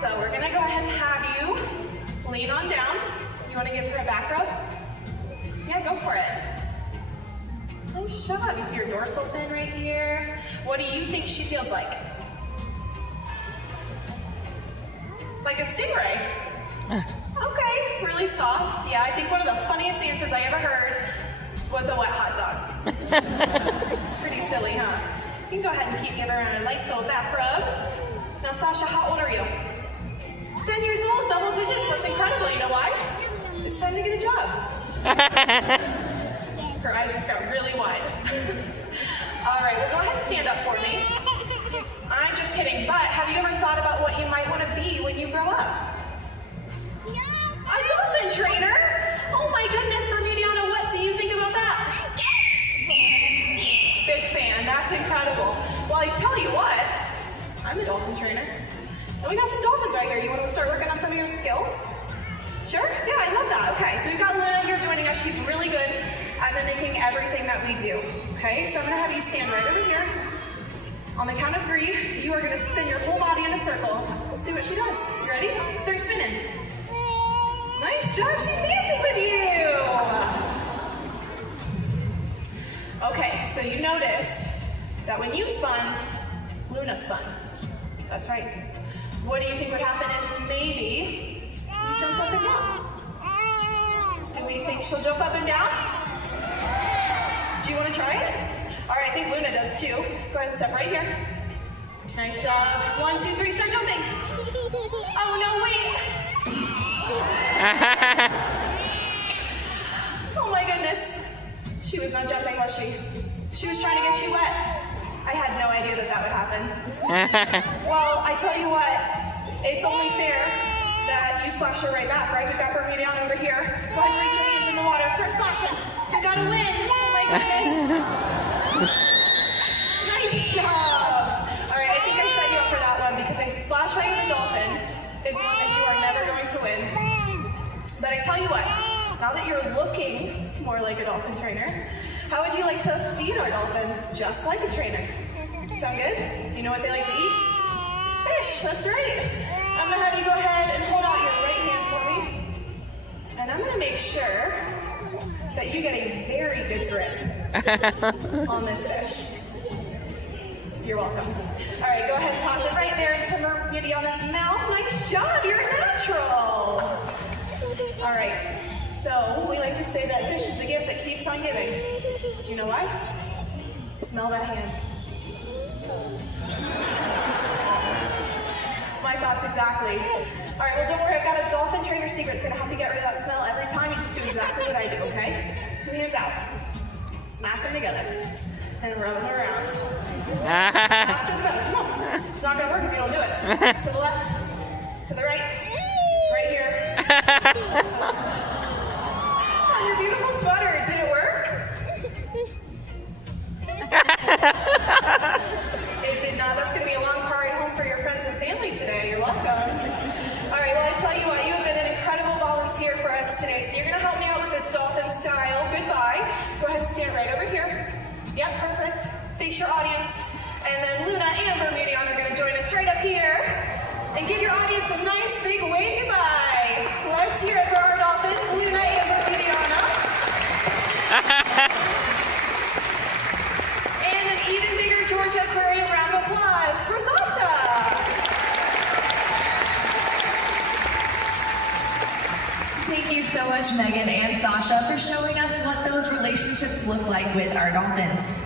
So we're gonna go ahead and have you lean on down. You wanna give her a back rub? Yeah, go for it. Nice job. You see your dorsal fin right here. What do you think she feels like? Like a stingray. Okay, really soft. Yeah, I think one of the funniest answers I ever heard was a wet hot dog. Pretty silly, huh? You can go ahead and keep giving her a nice little back rub. Now, Sasha, how old are you? 10 years old, double digits. That's incredible. You know why? It's time to get a job. Her eyes just got really wide. All right, well, go ahead and stand up for me. I'm just kidding, but have you ever thought about what you might want to be when you grow up? A dolphin trainer? Oh my goodness, Bermudiana, what do you think about that? Big fan, that's incredible. Well, I tell you what, I'm a dolphin trainer. And we got some dolphins right here. You want to start working on some of your skills? Sure? Yeah, I love that. Okay, so we've got Luna here joining us. She's really good at mimicking everything that we do. Okay, so I'm going to have you stand right over here. On the count of 3, you are going to spin your whole body in a circle. We'll see what she does. You ready? Start spinning. Nice job, she's dancing with you! Okay, so you noticed that when you spun, Luna spun. That's right. What do you think would happen if maybe you jump up and down? Do we think she'll jump up and down? Do you want to try it? All right, I think Luna does too. Go ahead and step right here. Nice job. 1, 2, 3, start jumping. Oh no, wait. Oh my goodness. She was not jumping, was she? She was trying to get you wet. I had no idea that that would happen. Well, I tell you what, it's only fair that you splash her right back, right? We've got Bermudiana over here. Go ahead and reach your hands in the water. Start splashing. You gotta win. Oh my goodness. Nice job. All right, I think I set you up for that one because a splash fight with a dolphin is one that you are never going to win. But I tell you what, now that you're looking more like a dolphin trainer, how would you like to feed our dolphins just like a trainer? Sound good? Do you know what they like to eat? Fish, that's right. I'm gonna have you go ahead and hold out your right hand for me. And I'm gonna make sure that you get a very good grip on this fish. You're welcome. All right, go ahead and toss it right there into Bermudiana's mouth. Nice job, you're a natural. All right, so we like to say that fish is the gift that keeps on giving. Do you know why? Smell that hand. My thoughts exactly. All right, well, don't worry, I've got a dolphin trainer secret. It's gonna help you get rid of that smell every time. You just do exactly what I do, okay? 2 hands out. Smack them together. And rub them around. Faster the better, come on. It's not gonna work if you don't do it. To the left, to the right, right here. Oh, your beautiful sweater, did it work? It did not. That's gonna be a long car ride home for your friends and family today. You're welcome. All right, well, I tell you what, you have been an incredible volunteer for us today. So you're gonna help me out with this dolphin style. Goodbye. Go ahead and stand right over here. Yep, perfect. Face your audience. And then Luna and Bermudiana are going to join us right up here. And give your audience a nice big wave goodbye. Let's hear it for our dolphins, Luna and Bermudiana. And an even bigger Georgia Aquarium round of applause for Sasha. Thank you so much, Megan and Sasha, for showing us what those relationships look like with our dolphins.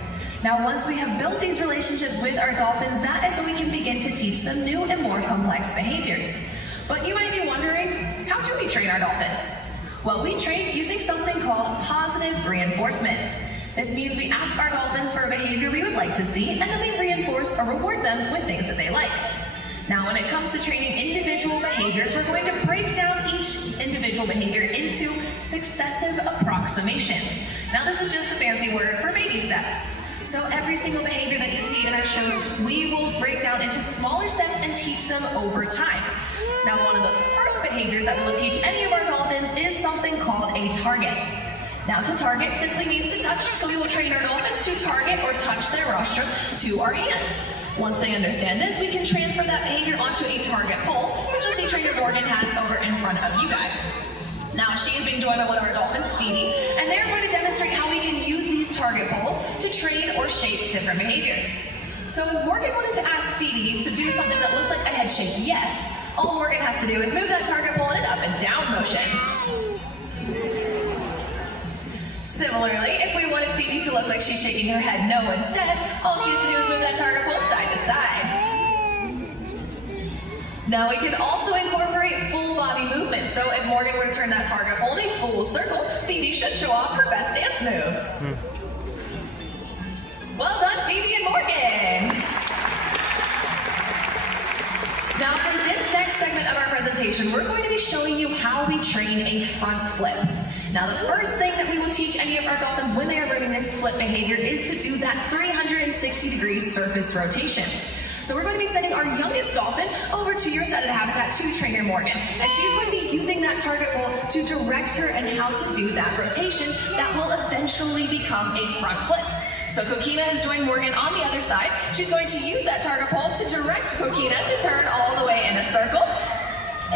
Now, once we have built these relationships with our dolphins, that is when we can begin to teach them new and more complex behaviors. But you might be wondering, how do we train our dolphins? Well, we train using something called positive reinforcement. This means we ask our dolphins for a behavior we would like to see, and then we reinforce or reward them with things that they like. Now, when it comes to training individual behaviors, we're going to break down each individual behavior into successive approximations. Now, this is just a fancy word for baby steps. So every single behavior that you see in our shows, we will break down into smaller steps and teach them over time. Now, one of the first behaviors that we will teach any of our dolphins is something called a target. Now, to target simply means to touch, so we will train our dolphins to target or touch their rostrum to our hand. Once they understand this, we can transfer that behavior onto a target pole, which you'll see Trainer Morgan has over in front of you guys. Now, she is being joined by one of our dolphins, Phoebe, and they're going to demonstrate how we can use these target poles to train or shape different behaviors. So Morgan wanted to ask Phoebe to do something that looked like a head shake yes. All Morgan has to do is move that target pole in an up and down motion. Similarly, if we wanted Phoebe to look like she's shaking her head no instead, all she has to do is move that target pole side to side. Now we can also incorporate full body movement. So if Morgan were to turn that target pole in a full circle, Phoebe should show off her best dance moves. Well done, Phoebe and Morgan! Now for this next segment of our presentation, we're going to be showing you how we train a front flip. Now the first thing that we will teach any of our dolphins when they are learning this flip behavior is to do that 360-degree surface rotation. So we're going to be sending our youngest dolphin over to your side of the habitat to Trainer Morgan. And she's going to be using that target pole to direct her and how to do that rotation that will eventually become a front flip. So Coquina has joined Morgan on the other side. She's going to use that target pole to direct Coquina to turn all the way in a circle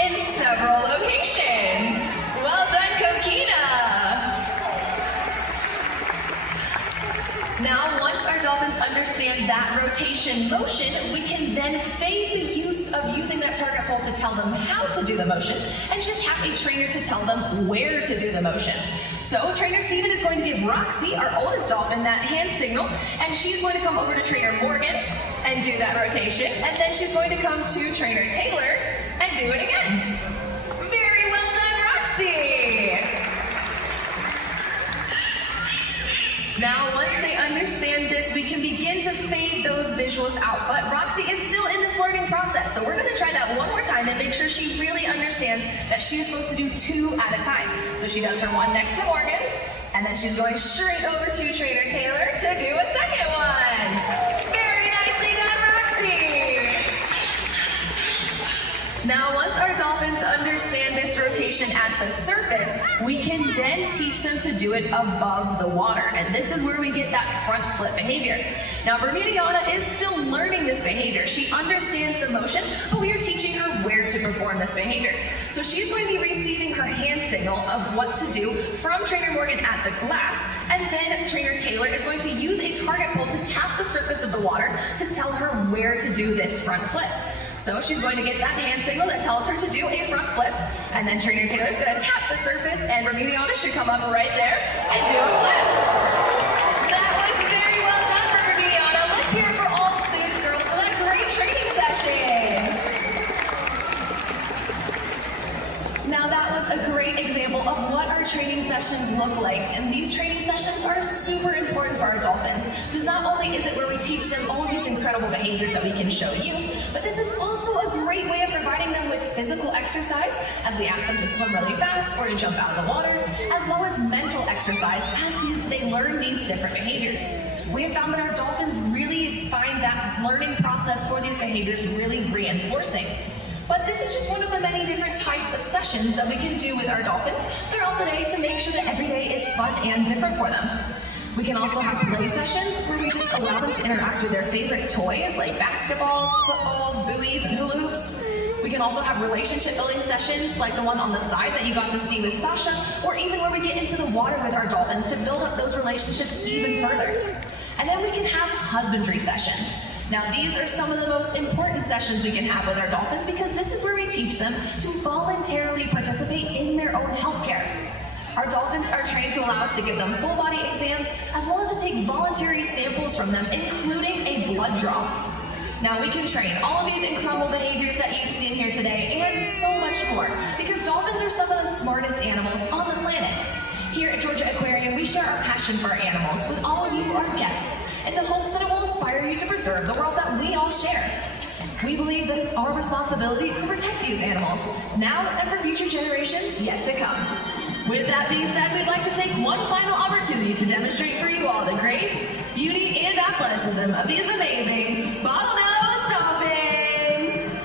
in several locations. Well done, Coquina! Now, once our dolphins understand that rotation motion, we can then fade the use of using that target pole to tell them how to do the motion, and just have a trainer to tell them where to do the motion. So, Trainer Steven is going to give Roxy, our oldest dolphin, that hand signal, and she's going to come over to Trainer Morgan and do that rotation, and then she's going to come to Trainer Taylor and do it again. Very well done, Roxy! Now, once they understand this, we can begin to fade those visuals out. But Roxy is still in this learning process, so we're going to try that one more time and make sure she really understands that she is supposed to do 2 at a time. So she does her one next to Morgan, and then she's going straight over to Trainer Taylor to do a second one. Very nicely done, Roxy! Now, once our dolphins understand this rotation at the surface, we can then teach them to do it above the water. And this is where we get that front flip behavior. Now, Bermudiana is still learning this behavior. She understands the motion, but we are teaching her where to perform this behavior. So she's going to be receiving her hand signal of what to do from Trainer Morgan at the glass, and then Trainer Taylor is going to use a target pole to tap the surface of the water to tell her where to do this front flip. So she's going to get that hand signal that tells her to do a front flip, and then Trainer Taylor's going to tap the surface, and Bermudiana should come up right there and do a flip. That was very well done for Bermudiana. Let's hear it for all the Phoenix girls for that great training session. Now that was a great example of what our training sessions look like, and these training sessions are super important for our dolphins, because not only is it where we teach them all these incredible behaviors that we can show you, but this is also a great way of providing them with physical exercise as we ask them to swim really fast or to jump out of the water, as well as mental exercise as they learn these different behaviors. We have found that our dolphins really find that learning process for these behaviors really reinforcing. But this is just one of the many different types of sessions that we can do with our dolphins throughout the day to make sure that every day is fun and different for them. We can also have play sessions where we just allow them to interact with their favorite toys like basketballs, footballs, buoys, and hula hoops. We can also have relationship building sessions like the one on the side that you got to see with Sasha, or even where we get into the water with our dolphins to build up those relationships even further. And then we can have husbandry sessions. Now, these are some of the most important sessions we can have with our dolphins because this is where we teach them to voluntarily participate in their own healthcare. Our dolphins are trained to allow us to give them full body exams as well as to take voluntary samples from them, including a blood draw. Now, we can train all of these incredible behaviors that you've seen here today and so much more because dolphins are some of the smartest animals on the planet. Here at Georgia Aquarium, we share our passion for our animals with all of you, our guests, in the hopes that it will inspire you to preserve the world that we all share. We believe that it's our responsibility to protect these animals, now and for future generations yet to come. With that being said, we'd like to take one final opportunity to demonstrate for you all the grace, beauty, and athleticism of these amazing bottlenose dolphins.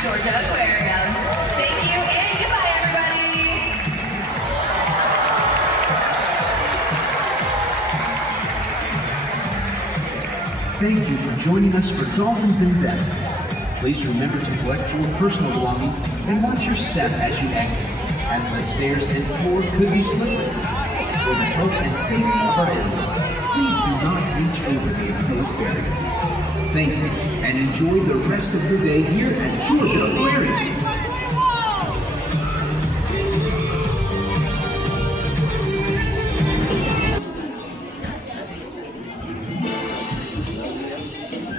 Georgia Aquarium. Thank you and goodbye, everybody. Thank you for joining us for Dolphins in Depth. Please remember to collect your personal belongings and watch your step as you exit, as the stairs and floor could be slippery. For the health and safety of our animals, please do not reach over the enclosed barrier. Thank you, and enjoy the rest of your day here at Georgia Aquarium.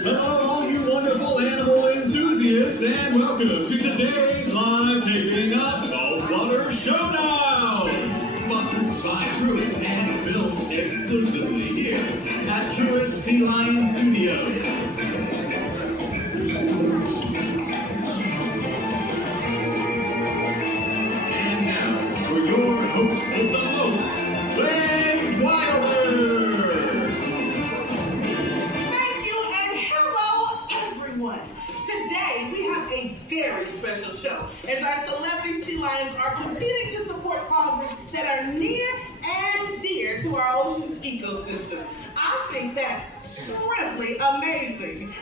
Hello, all you wonderful animal enthusiasts, and welcome to today's live taping of Saltwater Showdown! Sponsored by Truist and filmed exclusively here at Truist Sea Lion Studios. And now, for your host of the most, James Wilder! Thank you and hello everyone. Today we have a very special show as our celebrity sea lions are competing to support causes that are near and dear to our ocean's ecosystem. I think that's simply amazing.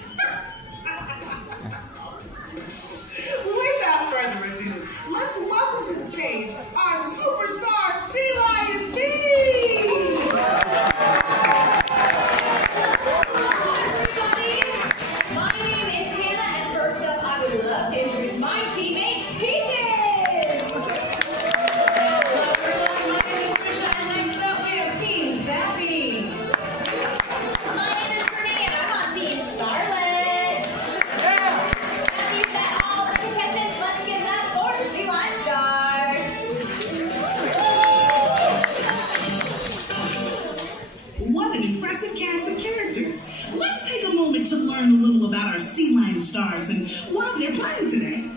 Without further ado, let's welcome to the stage our superstar sea lion team. My name is Hannah, and first up, I would love to introduce my teammate, Peaches! Hello everyone, my name is Trisha, and next up to learn a little about our sea lion stars and why they're playing today.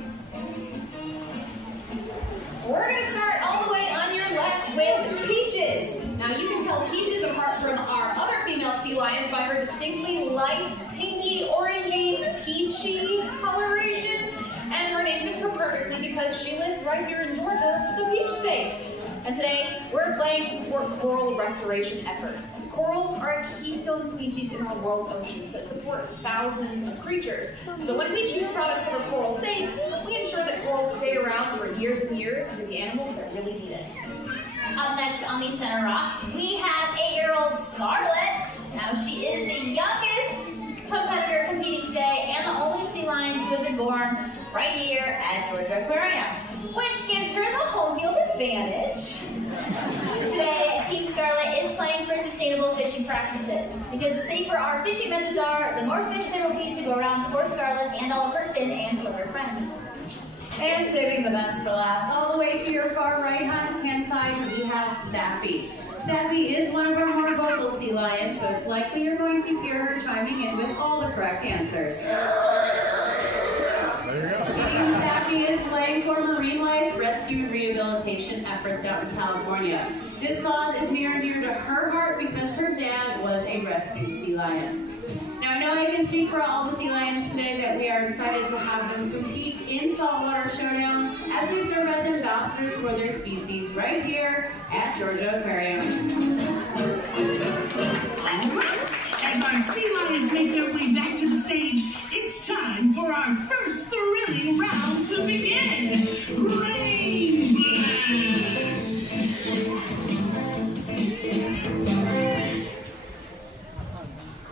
We're going to start all the way on your left with Peaches. Now you can tell Peaches apart from our other female sea lions by her distinctly light, pinky, orangey, peachy coloration. And her name fits her perfectly because she lives right here in Georgia, the Peach State. And today, we're playing to support coral restoration efforts. Coral are a keystone species in our world's oceans that support thousands of creatures. So when we choose products that are coral safe, we ensure that corals stay around for years and years for the animals that really need it. Up next on the center rock, we have 8-year-old Scarlett. Now she is the youngest competitor competing today and the only sea lion to have been born right here at Georgia Aquarium, which gives her the home field advantage. Today, Team Scarlett is playing for sustainable fishing practices because the safer our fishing methods are, the more fish there will be to go around for Scarlett and all of her fin and flipper friends. And saving the best for last, all the way to your far right-hand side, we have Sappy. Sappy is one of our more vocal sea lions, so it's likely you're going to hear her chiming in with all the correct answers. Team Sappy is playing for marine life rescue and rehabilitation efforts out in California. This cause is near and dear to her heart because her dad was a rescued sea lion. Now I know I can speak for all the sea lions today that we are excited to have them compete in Saltwater Showdown as they serve as ambassadors for their species right here at Georgia Aquarium. Alright, as our sea lions make their way back to the stage, it's time for our first thrilling round to begin. Brain Blast!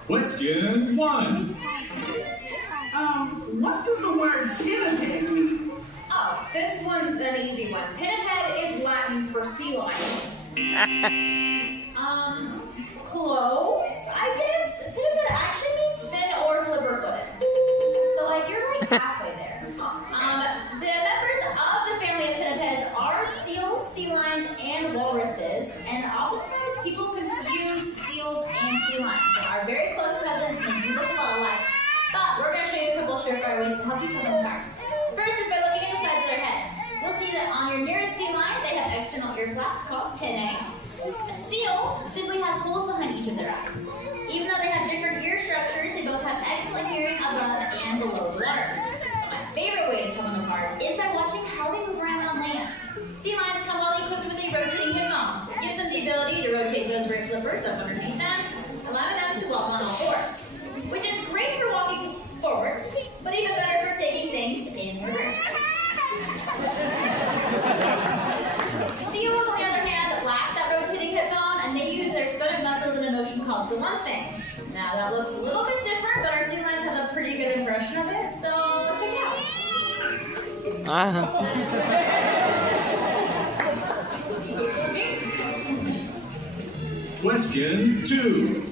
Question 1. What does the word pinniped mean? Oh, this one's an easy one. Pinniped is Latin for sea lion. Close, I guess. Pinniped actually means fin or flipper-footed. So, like, you're like halfway there. The members of the family of pinnipeds are seals, sea lions, and walruses. And oftentimes people confuse seals and sea lions. They are very close cousins and do look a lot alike. But we're going to show you a couple surefire ways to help you tell them apart. First is by looking at the sides of their head. You'll see that on your nearest sea lion, they have external ear flaps called pinnae. A seal simply has holes behind each of their eyes. Even though they have different ear structures, they both have excellent hearing above and below the water. But my favorite way to tell them apart is by watching how they move around on land. Sea lions come well equipped with a rotating hip bone. It gives them the ability to rotate those rear flippers up underneath them, allowing them to walk on all fours, which is great for walking forwards, but even better for taking things in reverse. Seals, on the other hand, lack that rotating hip bone, and they use their stomach muscles in a motion called galumphing. Now, that looks a little bit different, but our sea lions have a pretty good impression of it, so let's check it out. Question 2.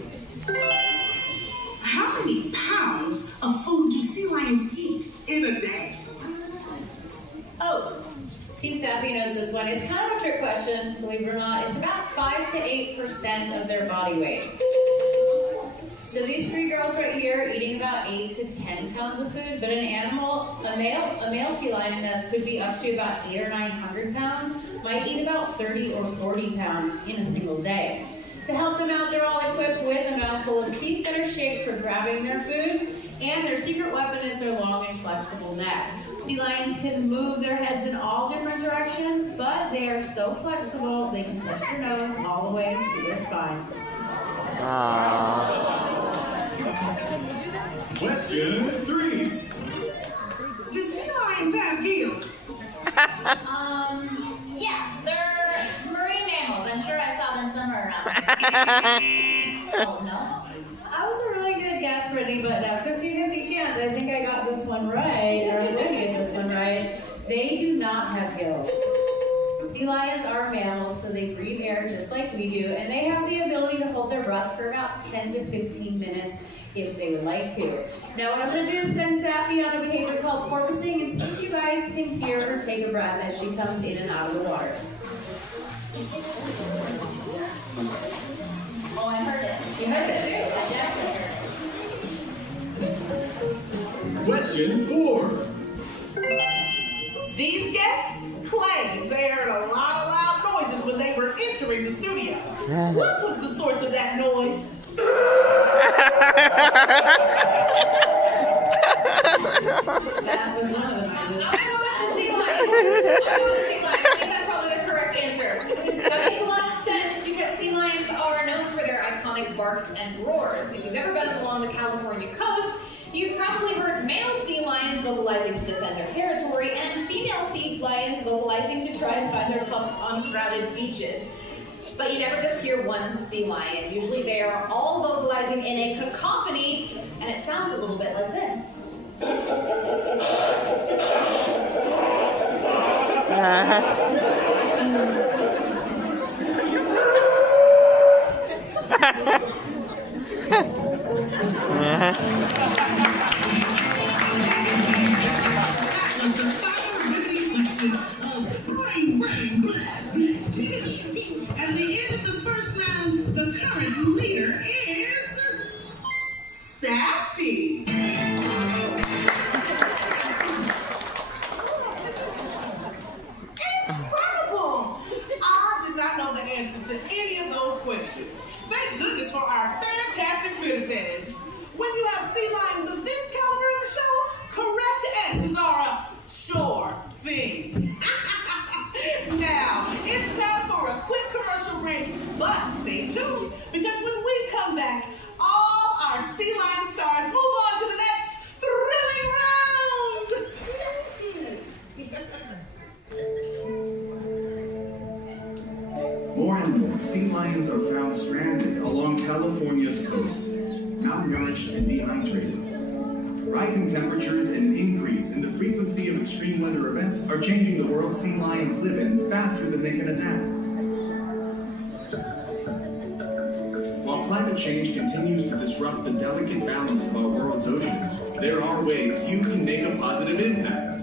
How many pounds of food do sea lions eat in a day? Oh, Team Sappy knows this one. It's kind of a trick question, believe it or not. It's about 5 to 8% of their body weight. So these three girls right here are eating about 8 to 10 pounds of food, but an animal, a male sea lion that could be up to about 800 or 900 pounds might eat about 30 or 40 pounds in a single day. To help them out, they're all equipped with a mouthful of teeth that are shaped for grabbing their food, and their secret weapon is their long and flexible neck. Sea lions can move their heads in all different directions, but they are so flexible they can touch their nose all the way to their spine. Question 3. Do sea lions have gills? Yeah, they're marine mammals. I'm sure I saw them somewhere around. Oh, no? That was a really good guess, Brittany, but 50-50 chance. I think I got this one right, or I'm going to get this one right. They do not have gills. Sea lions are mammals, so they breathe air just like we do, and they have the ability to hold their breath for about 10 to 15 minutes if they would like to. Now what I'm going to do is send Sappy on a behavior called porpoising and see if you guys can hear her take a breath as she comes in and out of the water. Oh, I heard it. You heard it? I definitely heard Question 4. These guests claim they heard a lot of loud noises when they were entering the studio. What was the source of that noise? That was one of the noises. I'm gonna go with the sea lion. I think that's probably the correct answer. That makes a lot of sense because sea lions are known for their iconic barks and roars. If you've ever been along the California coast, you've probably heard male sea lions vocalizing to defend their territory and female sea lions vocalizing to try and find their pups on crowded beaches. But you never just hear one sea lion. Usually they are all vocalizing in a cacophony, and it sounds a little bit like this. At the end of the first round, the current leader is Safi. Incredible! I did not know the answer to any of those questions. Thank goodness for our fantastic pinnipeds. When you have sea lions of this caliber in the show, correct answers are a sure thing. Now, it's time for a quick commercial break, but stay tuned, because when we come back, all our sea lion stars move on to the next thrilling round. More and more sea lions are found stranded along California's coast, malnourished and dehydrated. Rising temperatures and an increase in the frequency of extreme weather events are changing the world sea lions live in faster than they can adapt. While climate change continues to disrupt the delicate balance of our world's oceans, there are ways you can make a positive impact.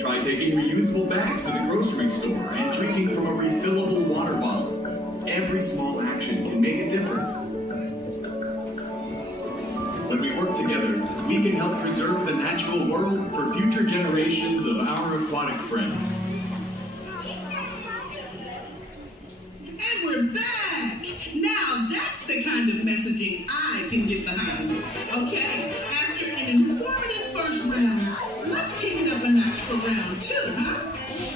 Try taking reusable bags to the grocery store and drinking from a refillable water bottle. Every small action can make a difference. When we work together, we can help preserve the natural world for future generations of our aquatic friends. And we're back! Now that's the kind of messaging I can get behind. Okay, after an informative first round, let's kick it up a notch for round 2, huh?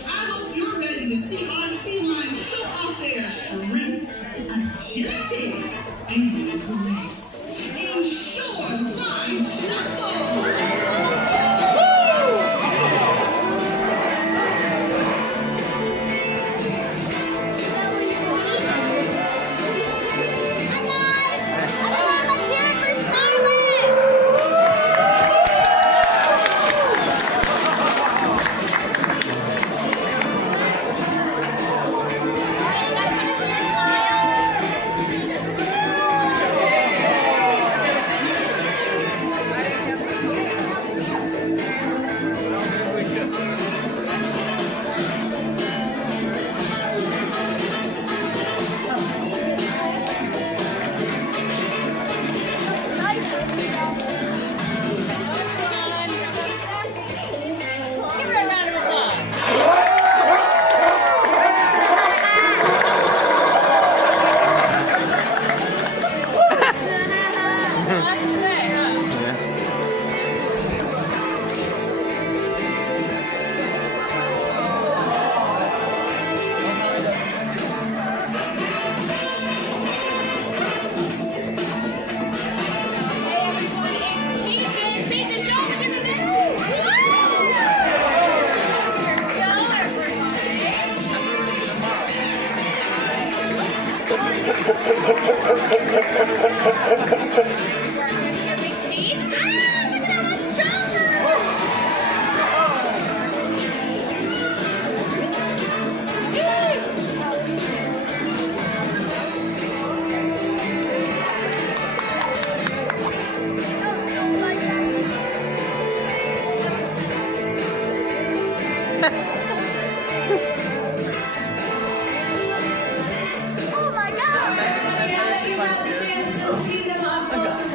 I hope you're ready to see our sea lions show off their strength, agility, and grace. In shore line shuffle! Oh my God! Now that you have the chance to see them up close and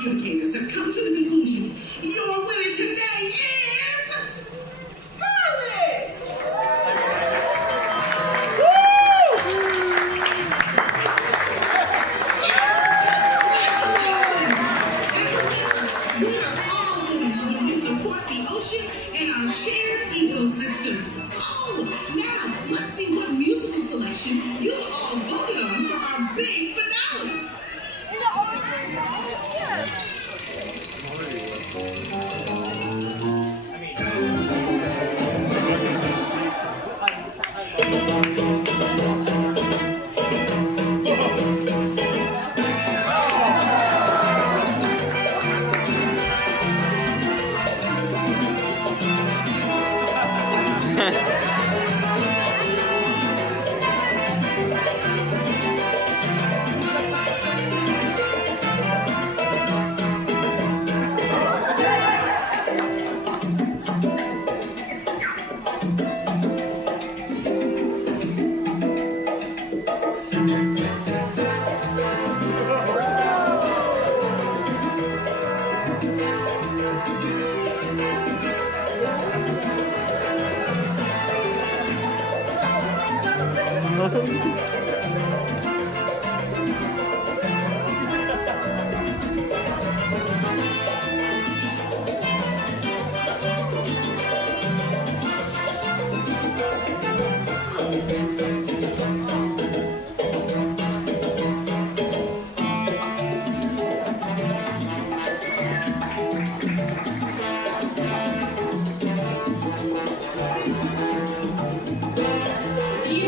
adjudicators have come to the conclusion your winner today is Scarlett. We are all winners when we support the ocean and our shared ecosystem. Oh, now let's see what musical selection you all voted on for our big finale. You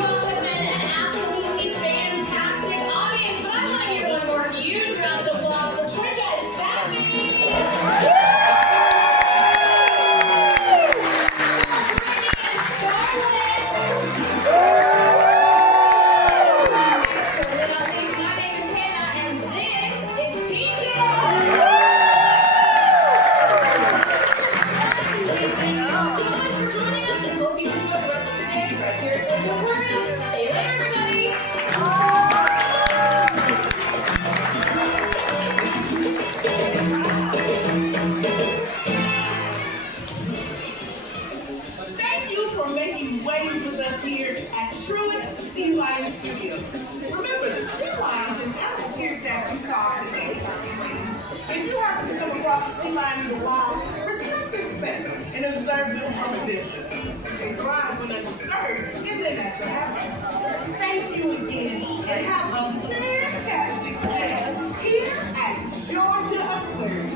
all have been an absolutely fantastic audience, but I want to hear one more huge round of applause for Trisha and Sammy. Brittany and Scarlett. My name is Hannah, and this is PJ. Thank you so much for joining us, and hope you enjoy the rest of your day right here at Georgia Aquarium. See you later, everybody. Thank you for making waves with us here at Truist Sea Lion Studios. Remember, the sea lions and alligators that you saw today are trained. If you happen to come across a sea lion in the wild, respect their space and observe them from a distance. They thrive when undisturbed in their natural habitat. Thank you again, and have a fantastic day here at Georgia Aquarium.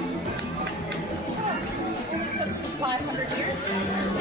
It took 500 years.